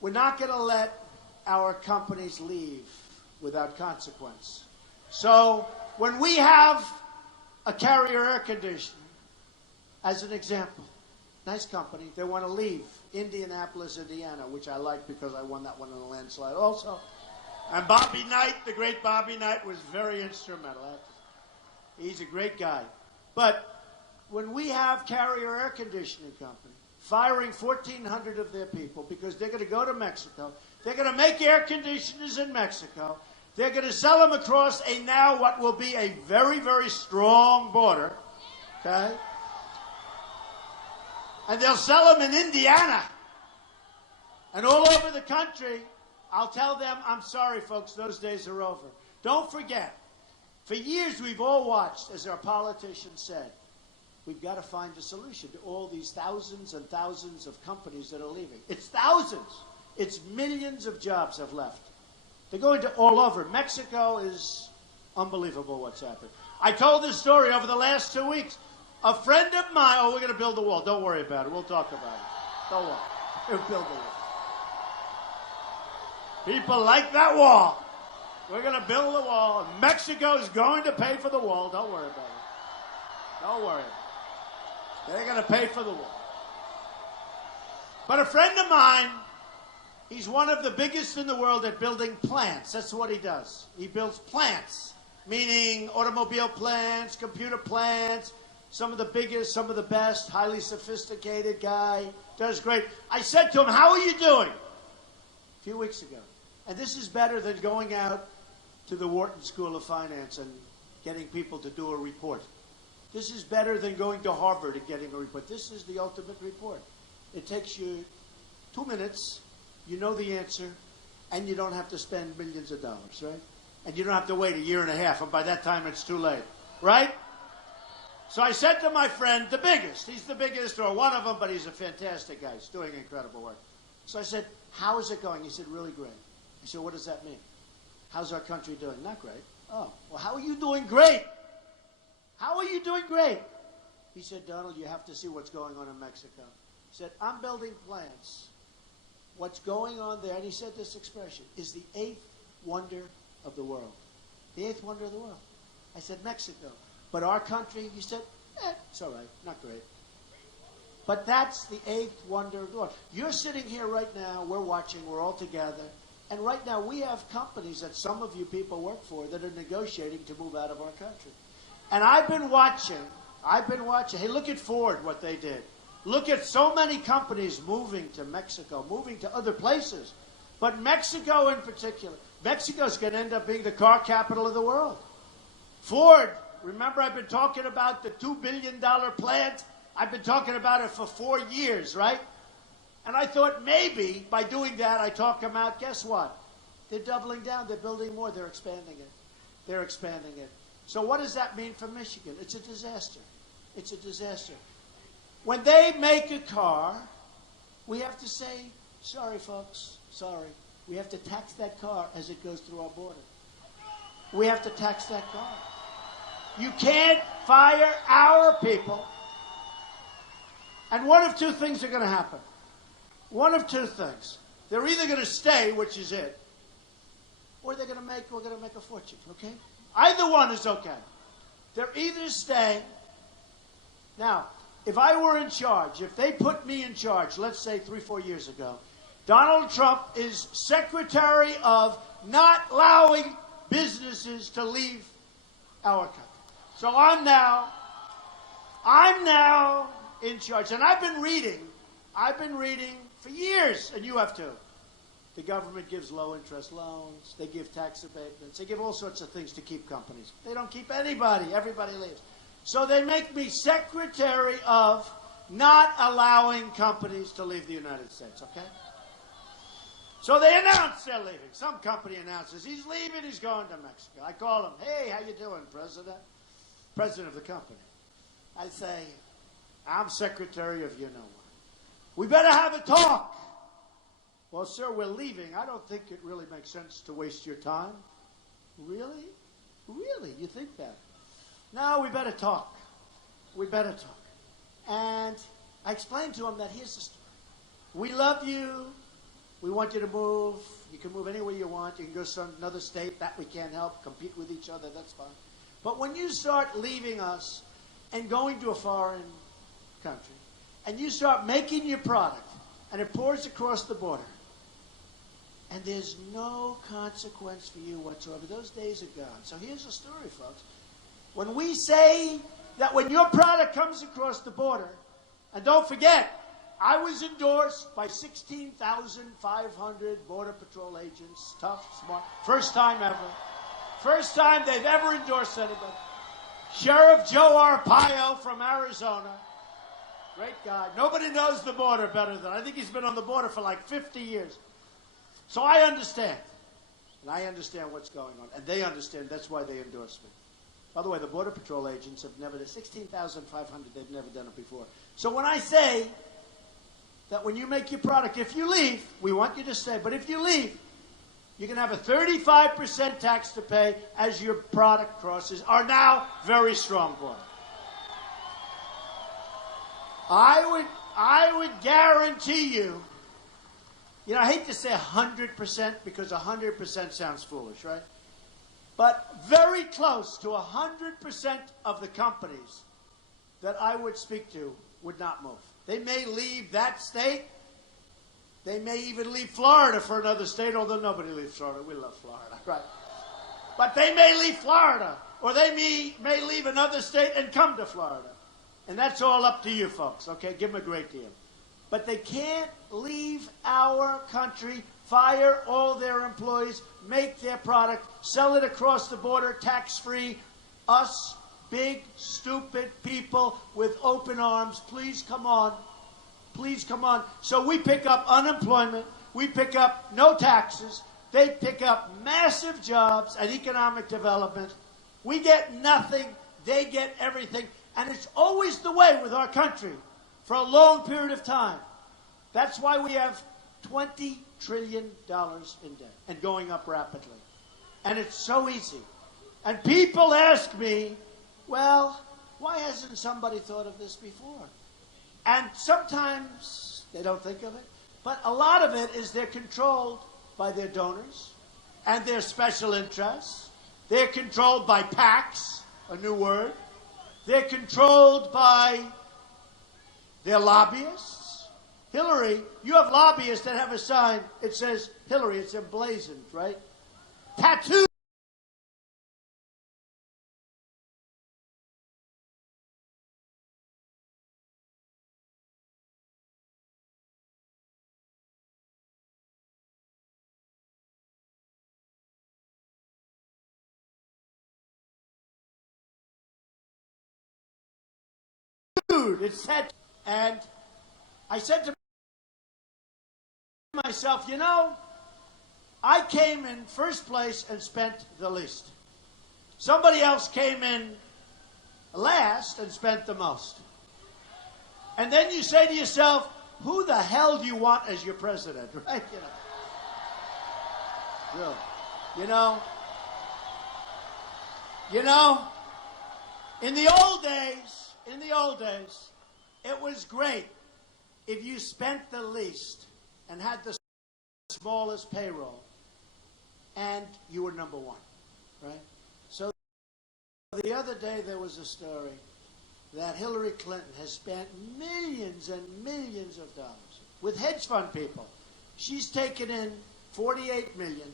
we're not going to let our companies leave without consequence. So when we have a Carrier air conditioner, as an example, nice company, they want to leave Indianapolis, Indiana, which I like because I won that one in a landslide also. And Bobby Knight, the great Bobby Knight, was very instrumental. He's a great guy. But when we have Carrier Air Conditioning Company firing 1,400 of their people because they're going to go to Mexico, they're going to make air conditioners in Mexico, they're going to sell them across a now what will be a very, very strong border, okay? And they'll sell them in Indiana and all over the country. I'll tell them, I'm sorry, folks, those days are over. Don't forget, for years we've all watched, as our politicians said, we've got to find a solution to all these thousands and thousands of companies that are leaving. It's thousands. It's millions of jobs have left. They're going to all over. Mexico is unbelievable what's happened. I told this story over the last 2 weeks. A friend of mine, oh, we're going to build the wall. Don't worry about it. We'll talk about it. Don't worry. We'll build the wall. People like that wall. We're going to build the wall. Mexico's going to pay for the wall. Don't worry about it. Don't worry about it. They're going to pay for the wall. But a friend of mine, he's one of the biggest in the world at building plants. That's what he does. He builds plants, meaning automobile plants, computer plants, some of the biggest, some of the best, highly sophisticated guy, does great. I said to him, how are you doing? A few weeks ago. And this is better than going out to the Wharton School of Finance and getting people to do a report. This is better than going to Harvard and getting a report. This is the ultimate report. It takes you 2 minutes, you know the answer, and you don't have to spend millions of dollars, right? And you don't have to wait a year and a half, and by that time it's too late, right? So I said to my friend, the biggest, he's the biggest, or one of them, but he's a fantastic guy. He's doing incredible work. So I said, how is it going? He said, really great. I said, what does that mean? How's our country doing? Not great. Oh, well, how are you doing great? How are you doing great? He said, Donald, you have to see what's going on in Mexico. He said, I'm building plants. What's going on there, and he said this expression, is the 8th wonder of the world. The 8th wonder of the world. I said, Mexico. But our country, he said, it's all right, not great. But that's the 8th wonder of the world. You're sitting here right now, we're watching, we're all together, and right now we have companies that some of you people work for that are negotiating to move out of our country. And I've been watching. Hey, look at Ford, what they did. Look at so many companies moving to Mexico, moving to other places. But Mexico in particular, Mexico's going to end up being the car capital of the world. Ford, remember I've been talking about the $2 billion plant? I've been talking about it for 4 years, right? And I thought maybe by doing that, I talk them out. Guess what? They're doubling down. They're building more. They're expanding it. They're expanding it. So what does that mean for Michigan? It's a disaster. It's a disaster. When they make a car, we have to say, sorry, folks, sorry. We have to tax that car as it goes through our border. We have to tax that car. You can't fire our people. And one of two things are going to happen. One of two things. They're either going to stay, which is it, or we're going to make a fortune, okay? Either one is okay. They're either staying. Now, if I were in charge, if they put me in charge, let's say 3-4 years ago, Donald Trump is Secretary of not allowing businesses to leave our country. So I'm now in charge. And I've been reading for years, and you have too. The government gives low-interest loans. They give tax abatements. They give all sorts of things to keep companies. They don't keep anybody. Everybody leaves. So they make me Secretary of not allowing companies to leave the United States, okay? So they announce they're leaving. Some company announces he's leaving, he's going to Mexico. I call him, hey, how you doing, President? President of the company. I say, I'm Secretary of you-know-what. We better have a talk. Well, sir, we're leaving. I don't think it really makes sense to waste your time. Really? Really? You think that? No, we better talk. We better talk. And I explained to him that here's the story. We love you. We want you to move. You can move anywhere you want. You can go to another state. That we can't help. Compete with each other. That's fine. But when you start leaving us and going to a foreign country, and you start making your product, and it pours across the border, and there's no consequence for you whatsoever, those days are gone. So here's the story, folks. When we say that when your product comes across the border, and don't forget, I was endorsed by 16,500 Border Patrol agents, tough, smart, first time ever. First time they've ever endorsed anybody. Sheriff Joe Arpaio from Arizona. Great guy. Nobody knows the border better than I think he's been on the border for like 50 years. So I understand. And I understand what's going on. And they understand. That's why they endorse me. By the way, the Border Patrol agents have never done 16,500. They've never done it before. So when I say that when you make your product, if you leave, we want you to stay, but if you leave, you can have a 35% tax to pay as your product crosses our now very strong border. I would guarantee you, I hate to say 100% because 100% sounds foolish, right? But very close to 100% of the companies that I would speak to would not move. They may leave that state. They may even leave Florida for another state, although nobody leaves Florida. We love Florida, right? But they may leave Florida, or they may leave another state and come to Florida. And that's all up to you folks, okay? Give them a great deal. But they can't leave our country, fire all their employees, make their product, sell it across the border tax-free. Us big, stupid people with open arms, please come on. Please come on. So we pick up unemployment. We pick up no taxes. They pick up massive jobs and economic development. We get nothing. They get everything. And it's always the way with our country for a long period of time. That's why we have $20 trillion in debt and going up rapidly. And it's so easy. And people ask me, well, why hasn't somebody thought of this before? And sometimes they don't think of it. But a lot of it is they're controlled by their donors and their special interests. They're controlled by PACs, a new word. They're controlled by their lobbyists. Hillary, you have lobbyists that have a sign. It says Hillary. It's emblazoned, right? Tattooed. It's said, and I said to myself, I came in first place and spent the least. Somebody else came in last and spent the most. And then you say to yourself, who the hell do you want as your president, right? Really. In the old days, it was great if you spent the least and had the smallest payroll, and you were number one, right? So the other day there was a story that Hillary Clinton has spent millions and millions of dollars with hedge fund people. She's taken in $48 million.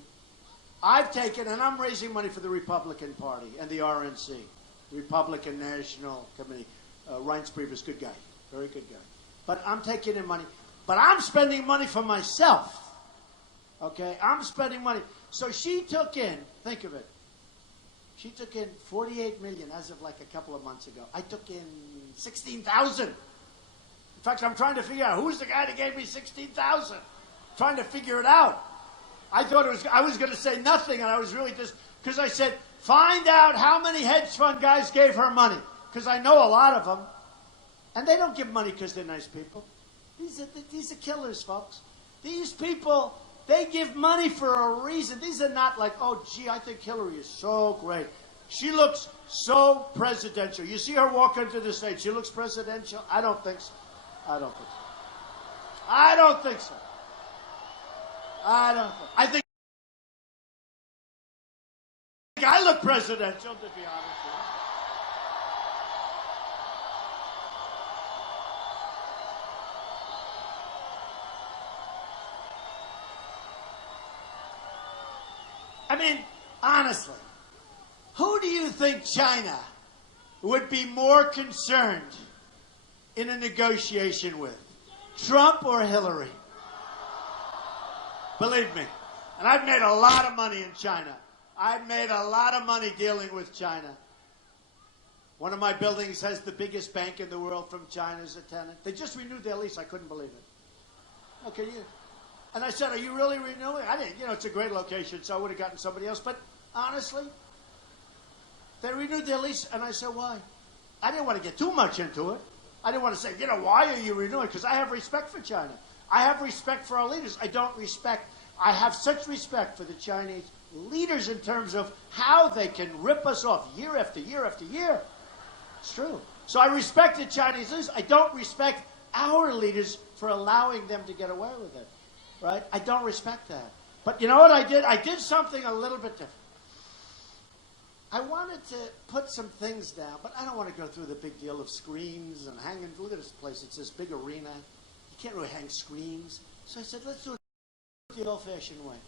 I've taken, and I'm raising money for the Republican Party and the RNC, Republican National Committee. Reince-Priebus, good guy, very good guy. But I'm taking in money. But I'm spending money for myself. Okay, I'm spending money. So she took in, think of it, she took in $48 million as of like a couple of months ago. I took in 16,000. In fact, I'm trying to figure out who's the guy that gave me 16,000. Trying to figure it out. I was going to say nothing, and I was really just, because I said, find out how many hedge fund guys gave her money. Because I know a lot of them. And they don't give money because they're nice people. These are killers, folks. These people, they give money for a reason. These are not like, oh, gee, I think Hillary is so great. She looks so presidential. You see her walk into the stage. She looks presidential? I don't think so. I don't think so. I don't think so. I think I look presidential, to be honest with you. I mean, honestly, who do you think China would be more concerned in a negotiation with? Trump or Hillary? Believe me. And I've made a lot of money in China. I've made a lot of money dealing with China. One of my buildings has the biggest bank in the world from China as a tenant. They just renewed their lease. I couldn't believe it. Okay, And I said, are you really renewing? I didn't, it's a great location, so I would have gotten somebody else. But honestly, they renewed their lease, and I said, why? I didn't want to get too much into it. I didn't want to say, why are you renewing? Because I have respect for China. I have respect for our leaders. I have such respect for the Chinese leaders in terms of how they can rip us off year after year after year. It's true. So I respect the Chinese leaders. I don't respect our leaders for allowing them to get away with it. Right? I don't respect that. But you know what I did? I did something a little bit different. I wanted to put some things down, but I don't want to go through the big deal of screens and hanging. Look at this place. It's this big arena. You can't really hang screens. So I said, let's do it the old-fashioned way.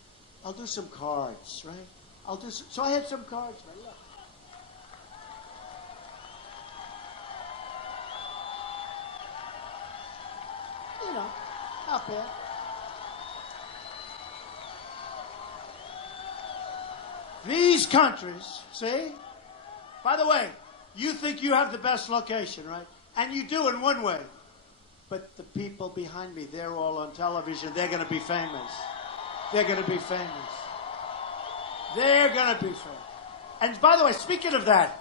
I'll do some cards, right? So I had some cards, right? Look. Not bad. These countries, see? By the way, you think you have the best location, right? And you do in one way. But the people behind me, they're all on television. They're going to be famous. They're going to be famous. They're going to be famous. And by the way, speaking of that,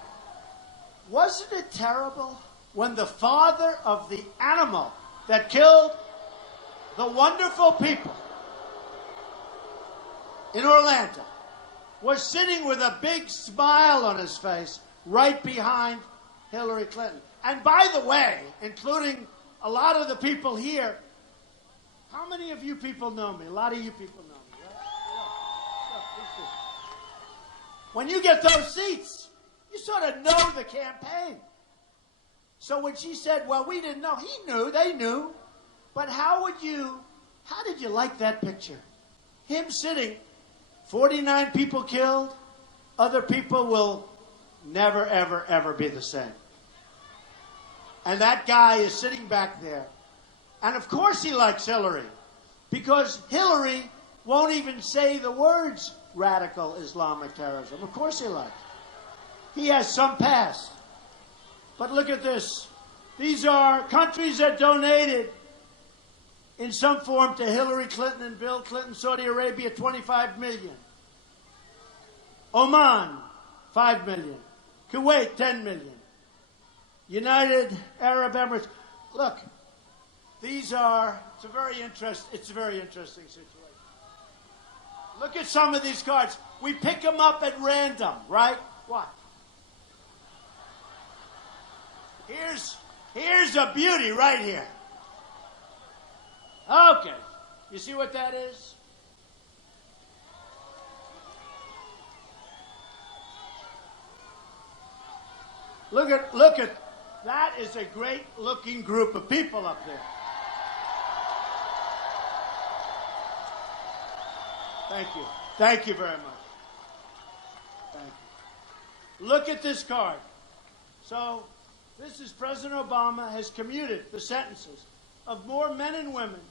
wasn't it terrible when the father of the animal that killed the wonderful people in Orlando was sitting with a big smile on his face right behind Hillary Clinton? And by the way, including a lot of the people here, how many of you people know me? A lot of you people know me, right? When you get those seats, you sort of know the campaign. So when she said, well, we didn't know, he knew, they knew. But how did you like that picture? Him sitting, 49 people killed, other people will never, ever, ever be the same. And that guy is sitting back there. And of course he likes Hillary, because Hillary won't even say the words radical Islamic terrorism. Of course he likes. He has some past. But look at this. These are countries that donated in some form to Hillary Clinton and Bill Clinton. Saudi Arabia, 25 million. Oman, 5 million. Kuwait, 10 million. United Arab Emirates. Look, it's a very interesting situation. Look at some of these cards. We pick them up at random, right? What? Here's a beauty right here. Okay. You see what that is? Look at, that is a great looking group of people up there. Thank you. Thank you very much. Thank you. Look at this card. So, this is President Obama has commuted the sentences of more men and women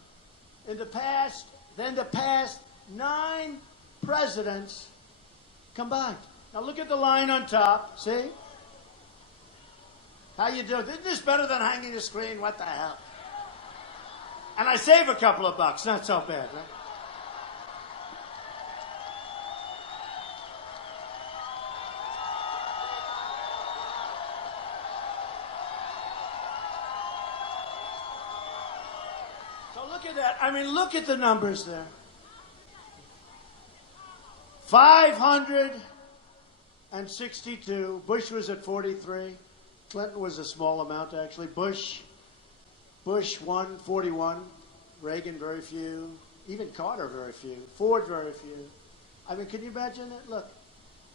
in the past than the past 9 presidents combined. Now look at the line on top. See? How you do? Isn't this better than hanging a screen? What the hell? And I save a couple of bucks. Not so bad, right? Look at that. I mean, look at the numbers there. 562. Bush was at 43. Clinton was a small amount, actually. Bush won 41. Reagan, very few. Even Carter, very few. Ford, very few. I mean, can you imagine it? Look.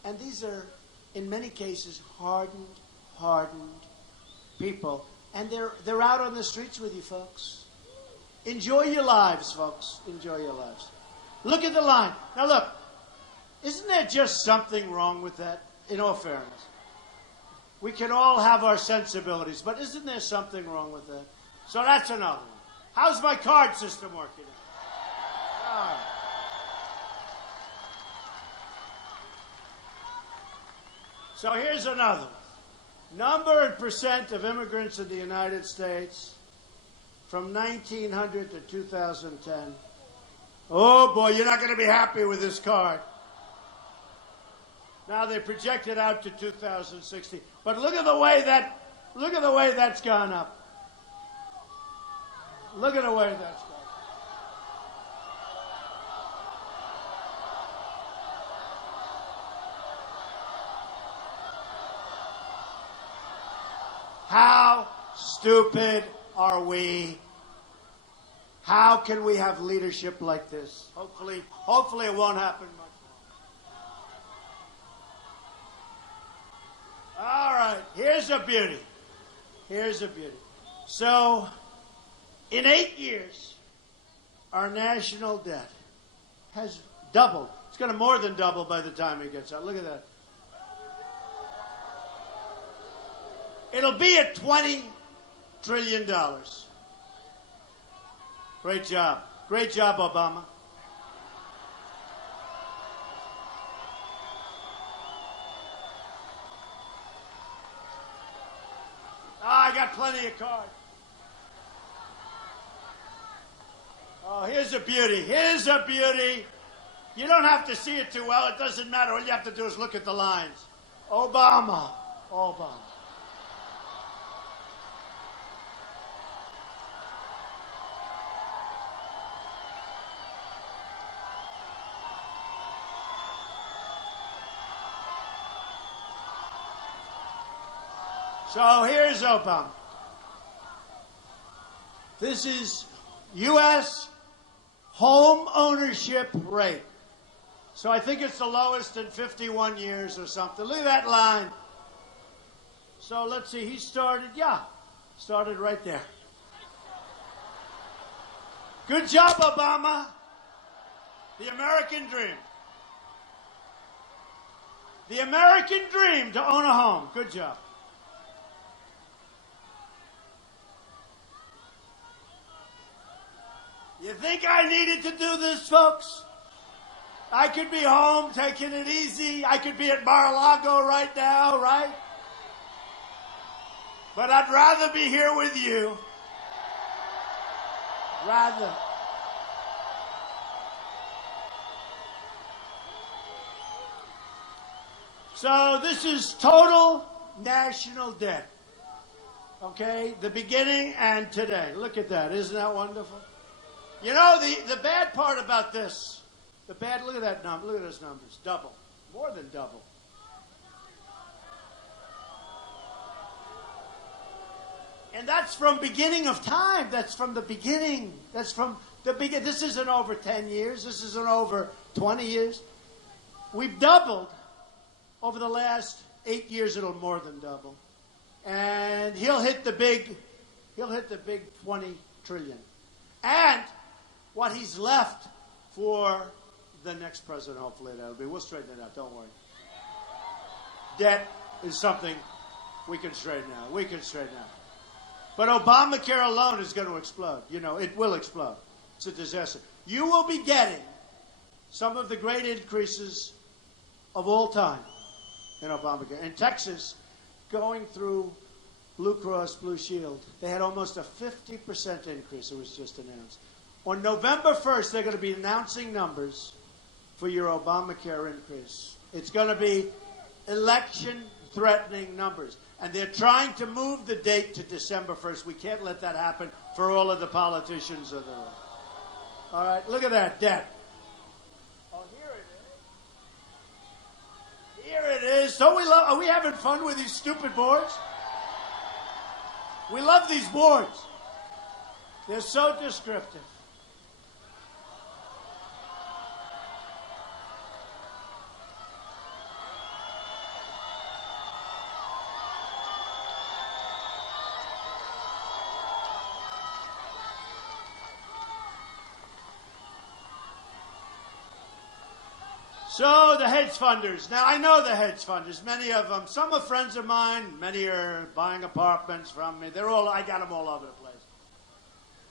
And these are, in many cases, hardened people. And they're out on the streets with you, folks. Enjoy your lives, folks. Enjoy your lives. Look at the line. Now look, isn't there just something wrong with that, in all fairness? We can all have our sensibilities, but isn't there something wrong with that? So that's another one. How's my card system working? All right. So here's another one. Number and percent of immigrants in the United States from 1900 to 2010. Oh boy, you're not going to be happy with this card. Now they project it out to 2060. But look at the way that's gone up. Look at the way that's gone up. How stupid are we? How can we have leadership like this? Hopefully it won't happen much more. All right, here's a beauty. Here's a beauty. So, in 8 years, our national debt has doubled. It's going to more than double by the time it gets out. Look at that. It'll be at $20 trillion. Great job. Great job, Obama. I got plenty of cards. Oh, here's a beauty. Here's a beauty. You don't have to see it too well. It doesn't matter. All you have to do is look at the lines. Obama. Obama. So here's Obama. This is U.S. home ownership rate. So I think it's the lowest in 51 years or something. Look at that line. So let's see, he started right there. Good job, Obama. The American dream. The American dream to own a home. Good job. You think I needed to do this, folks? I could be home taking it easy. I could be at Mar-a-Lago right now, right? But I'd rather be here with you. Rather. So this is total national debt. Okay? The beginning and today. Look at that. Isn't that wonderful? You know, the bad part about this, look at that number, look at those numbers, double, more than double. And that's from beginning of time, that's from the beginning, this isn't over 10 years, this isn't over 20 years. We've doubled over the last 8 years, it'll more than double. And he'll hit the big 20 trillion. And what he's left for the next president, hopefully that'll be. We'll straighten it out, don't worry. Debt is something we can straighten out. We can straighten out. But Obamacare alone is going to explode. You know, it will explode. It's a disaster. You will be getting some of the great increases of all time in Obamacare. In Texas, going through Blue Cross Blue Shield, they had almost a 50% increase. It was just announced. On November 1st, they're going to be announcing numbers for your Obamacare increase. It's going to be election-threatening numbers. And they're trying to move the date to December 1st. We can't let that happen for all of the politicians of the world. All right, look at that debt. Oh, here it is. Here it is. Don't we love? Are we having fun with these stupid boards? We love these boards. They're so descriptive. So the hedge funders. Now, I know the hedge funders, many of them. Some are friends of mine. Many are buying apartments from me. I got them all over the place.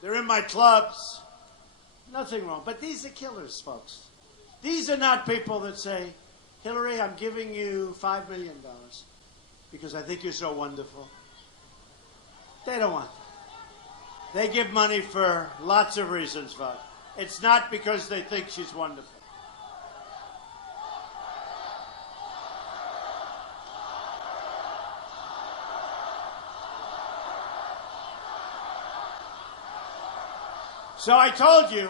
They're in my clubs. Nothing wrong. But these are killers, folks. These are not people that say, Hillary, I'm giving you $5 million because I think you're so wonderful. They don't want that. They give money for lots of reasons, folks. It's not because they think she's wonderful. So I told you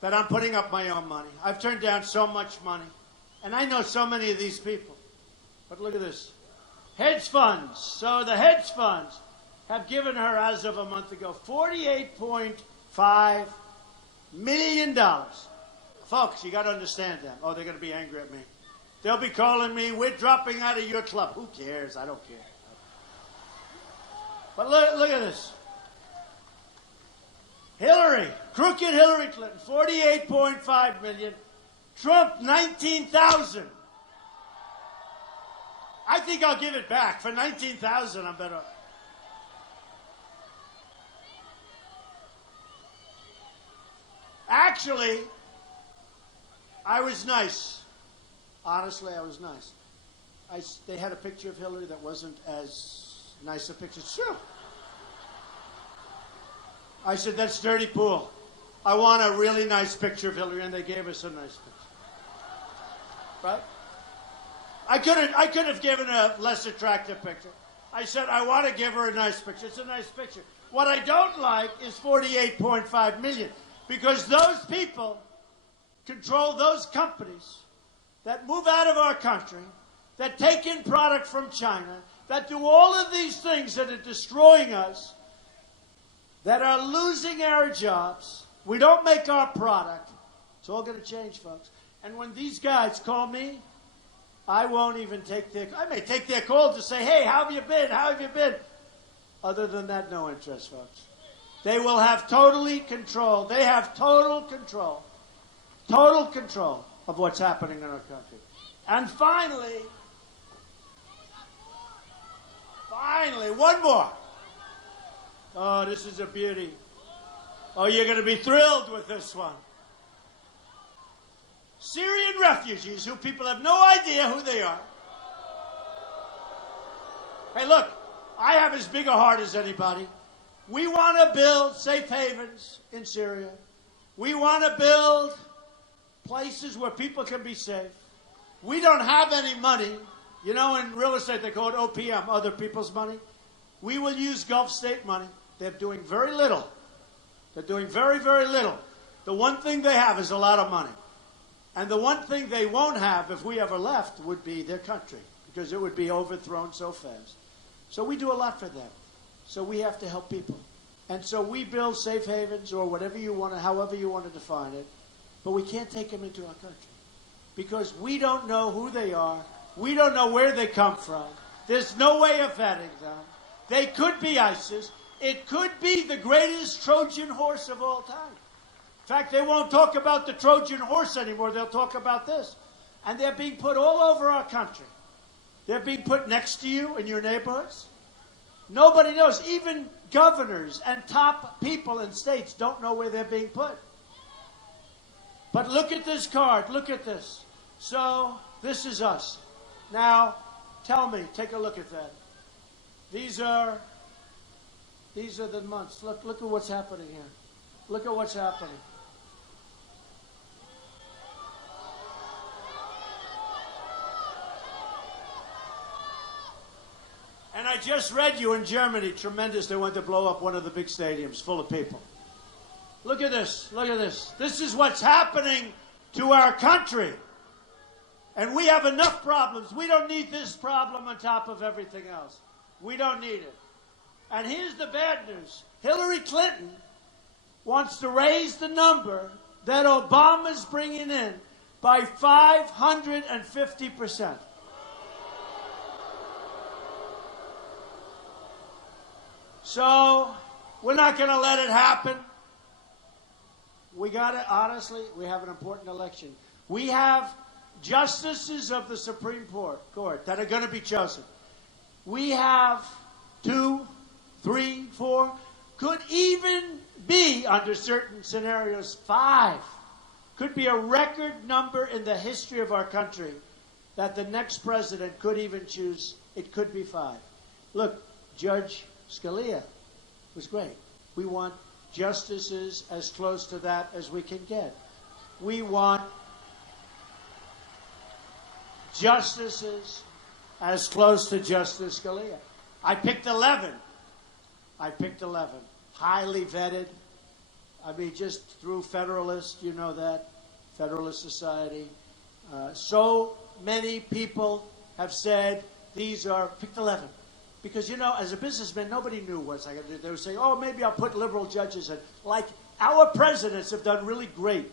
that I'm putting up my own money. I've turned down so much money. And I know so many of these people. But look at this. Hedge funds. So the hedge funds have given her, as of a month ago, $48.5 million. Folks, you got to understand them. Oh, they're going to be angry at me. They'll be calling me, we're dropping out of your club. Who cares? I don't care. But look at this. Hillary, crooked Hillary Clinton, $48.5 million. Trump, $19,000. I think I'll give it back. For $19,000, I'm better. Actually, I was nice. Honestly, I was nice. They had a picture of Hillary that wasn't as nice a picture. Sure. I said, that's dirty pool. I want a really nice picture of Hillary, and they gave us a nice picture. Right? I could have given a less attractive picture. I said, I want to give her a nice picture. It's a nice picture. What I don't like is $48.5 million, because those people control those companies that move out of our country, that take in product from China, that do all of these things that are destroying us, that are losing our jobs. We don't make our product. It's all going to change, folks. And when these guys call me, I won't even take their... I may take their call to say, hey, how have you been? How have you been? Other than that, no interest, folks. They will have totally control. They have total control of what's happening in our country. And finally, one more. Oh, this is a beauty. Oh, you're going to be thrilled with this one. Syrian refugees who people have no idea who they are. Hey, look, I have as big a heart as anybody. We want to build safe havens in Syria. We want to build places where people can be safe. We don't have any money. You know, in real estate, they call it OPM, other people's money. We will use Gulf state money. They're doing very little. They're doing very, very little. The one thing they have is a lot of money. And the one thing they won't have, if we ever left, would be their country, because it would be overthrown so fast. So we do a lot for them. So we have to help people. And so we build safe havens, or whatever you want to, however you want to define it. But we can't take them into our country, because we don't know who they are. We don't know where they come from. There's no way of vetting them. They could be ISIS. It could be the greatest Trojan horse of all time. In fact, they won't talk about the Trojan horse anymore. They'll talk about this. And they're being put all over our country. They're being put next to you in your neighborhoods. Nobody knows. Even governors and top people in states don't know where they're being put. But look at this card. Look at this. So this is us. Now, tell me, take a look at that. These are the months. Look at what's happening here. Look at what's happening. And I just read you in Germany, tremendous, they went to blow up one of the big stadiums full of people. Look at this. Look at this. This is what's happening to our country. And we have enough problems. We don't need this problem on top of everything else. We don't need it. And here's the bad news. Hillary Clinton wants to raise the number that Obama's bringing in by 550%. So we're not going to let it happen. We got to, honestly, we have an important election. We have justices of the Supreme Court that are going to be chosen. We have 2, 3, 4, could even be, under certain scenarios, 5. Could be a record number in the history of our country that the next president could even choose. It could be 5. Look, Judge Scalia was great. We want justices as close to that as we can get. We want justices as close to Justice Scalia. I picked 11. Highly vetted. I mean, just through Federalist, you know that, Federalist Society. So many people have said these are, picked 11. Because, you know, as a businessman, nobody knew what I got to do. They would say, oh, maybe I'll put liberal judges in. Like, our presidents have done really great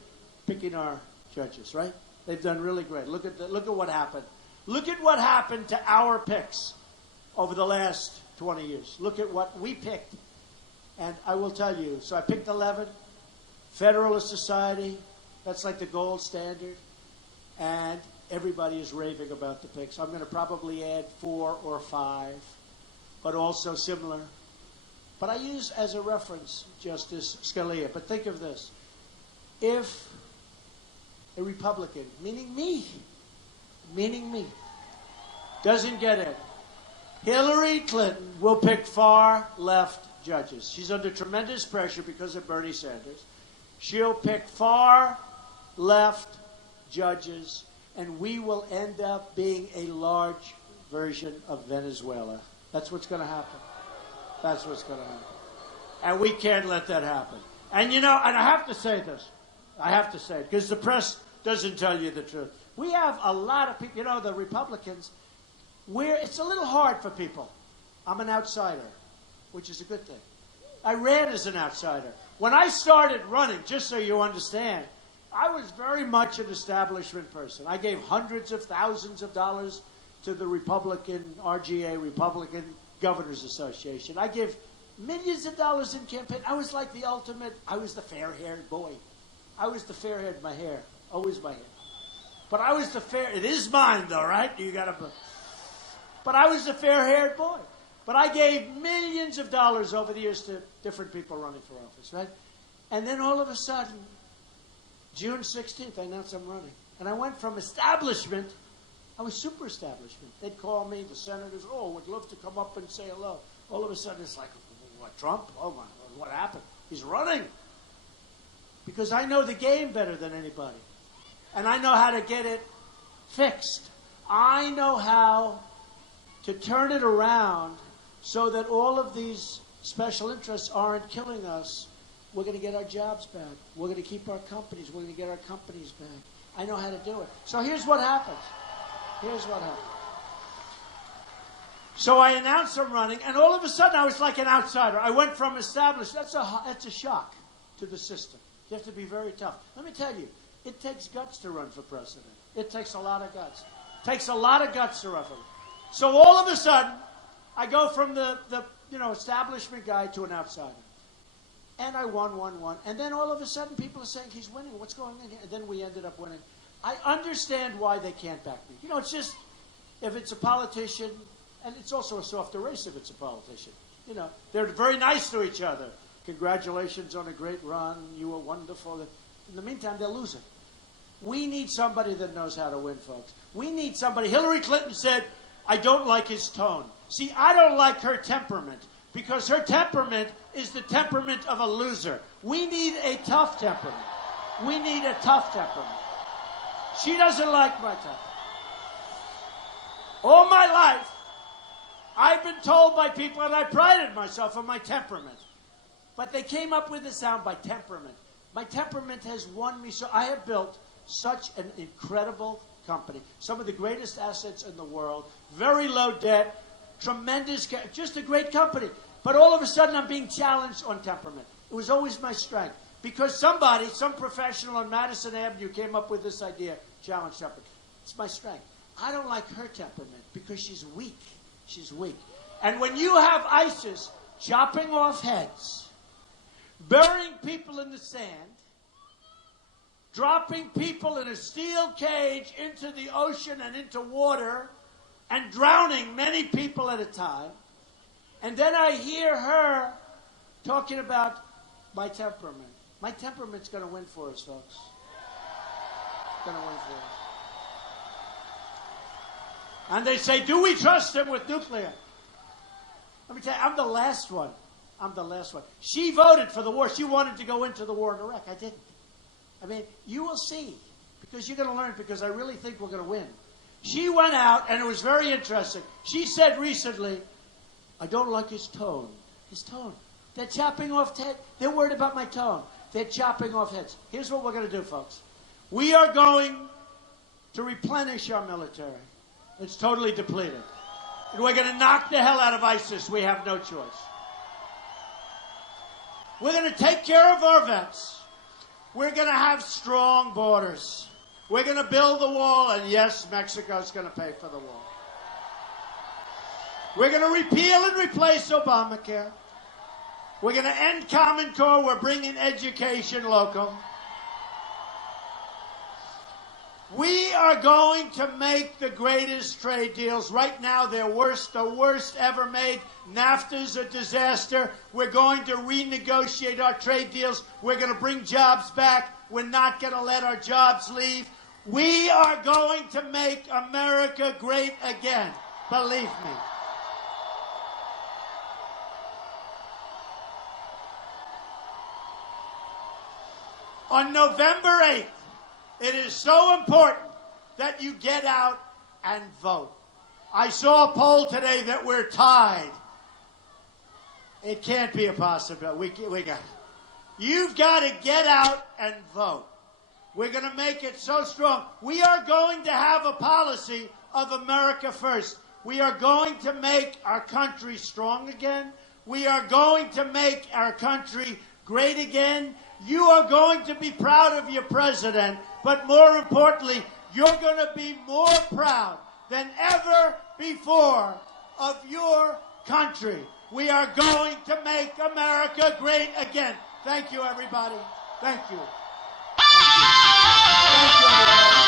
picking our judges, right? They've done really great. Look at what happened. Look at what happened to our picks over the last 20 years. Look at what we picked. And I will tell you, so I picked 11. Federalist Society, that's like the gold standard. And everybody is raving about the picks. I'm going to probably add 4 or 5, but also similar. But I use as a reference Justice Scalia. But think of this. If a Republican, meaning me, doesn't get in, Hillary Clinton will pick far left judges. She's under tremendous pressure because of Bernie Sanders. She'll pick far left judges, and we will end up being a large version of Venezuela. That's what's going to happen. That's what's going to happen. And we can't let that happen. And you know, and I have to say this. I have to say it, because the press doesn't tell you the truth. We have a lot of people, you know, the Republicans, it's a little hard for people. I'm an outsider, which is a good thing. I ran as an outsider. When I started running, just so you understand, I was very much an establishment person. I gave hundreds of thousands of dollars to the Republican RGA, Republican Governors Association. I gave millions of dollars in campaign. I was like the ultimate, I was the fair-haired boy. I was the fair-haired, my hair, always my hair. But I was the it is mine though, right? You gotta, but I was the fair-haired boy. But I gave millions of dollars over the years to different people running for office, right? And then all of a sudden, June 16th, I announced I'm running. And I went from establishment, I was super establishment. They'd call me, the senators, oh, would love to come up and say hello. All of a sudden, it's like, what, Trump? Oh, my, what happened? He's running. Because I know the game better than anybody. And I know how to get it fixed. I know how to turn it around so that all of these special interests aren't killing us. We're going to get our jobs back. We're going to keep our companies. We're going to get our companies back. I know how to do it. So here's what happens. So I announced I'm running, and all of a sudden I was like an outsider. I went from established. That's a shock to the system. You have to be very tough. Let me tell you, it takes guts to run for president. It takes a lot of guts. It takes a lot of guts to run for. So all of a sudden, I go from the establishment guy to an outsider. And I won. And then all of a sudden, people are saying, he's winning. What's going on here? And then we ended up winning. I understand why they can't back me. You know, it's just, if it's a politician, and it's also a softer race if it's a politician. You know, they're very nice to each other. Congratulations on a great run. You were wonderful. In the meantime, they're losing. We need somebody that knows how to win, folks. We need somebody. Hillary Clinton said, I don't like his tone. See, I don't like her temperament, because her temperament is the temperament of a loser. We need a tough temperament. We need a tough temperament. She doesn't like my temperament. All my life, I've been told by people, and I prided myself on my temperament. But they came up with the sound by temperament. My temperament has won me. So I have built such an incredible company. Some of the greatest assets in the world. Very low debt. Tremendous, just a great company. But all of a sudden, I'm being challenged on temperament. It was always my strength. Because some professional on Madison Avenue came up with this idea, challenge temperament. It's my strength. I don't like her temperament because she's weak. She's weak. And when you have ISIS chopping off heads, burying people in the sand, dropping people in a steel cage into the ocean and into water, and drowning many people at a time, and then I hear her talking about my temperament. My temperament's going to win for us, folks. It's going to win for us. And they say, do we trust him with nuclear? Let me tell you, I'm the last one. I'm the last one. She voted for the war. She wanted to go into the war in Iraq. I didn't. I mean, you will see, because you're going to learn, because I really think we're going to win. She went out, and it was very interesting. She said recently, I don't like his tone. His tone. They're chopping off heads. They're worried about my tone. They're chopping off heads. Here's what we're going to do, folks. We are going to replenish our military. It's totally depleted. And we're going to knock the hell out of ISIS. We have no choice. We're going to take care of our vets. We're going to have strong borders. We're going to build the wall, and yes, Mexico's going to pay for the wall. We're going to repeal and replace Obamacare. We're going to end Common Core. We're bringing education local. We are going to make the greatest trade deals. Right now, they're the worst ever made. NAFTA's a disaster. We're going to renegotiate our trade deals. We're going to bring jobs back. We're not going to let our jobs leave. We are going to make America great again. Believe me. On November 8th, it is so important that you get out and vote. I saw a poll today that we're tied. It can't be a possibility. We got it. You've got to get out and vote. We're going to make it so strong. We are going to have a policy of America first. We are going to make our country strong again. We are going to make our country great again. You are going to be proud of your president, but more importantly, you're going to be more proud than ever before of your country. We are going to make America great again. Thank you, everybody. Thank you. Thank you, everybody.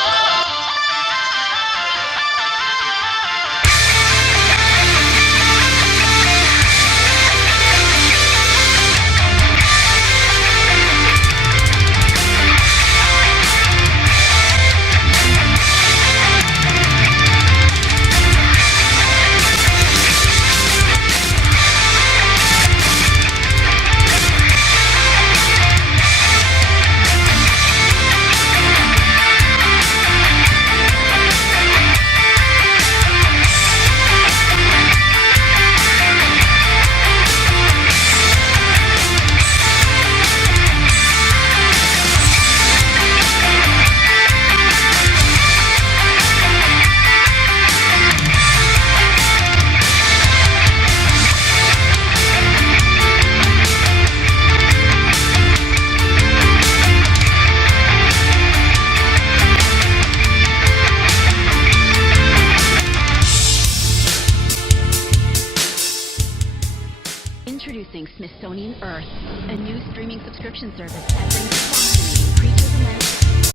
Introducing Smithsonian Earth, a new streaming subscription service that brings fascinating creatures and landscapes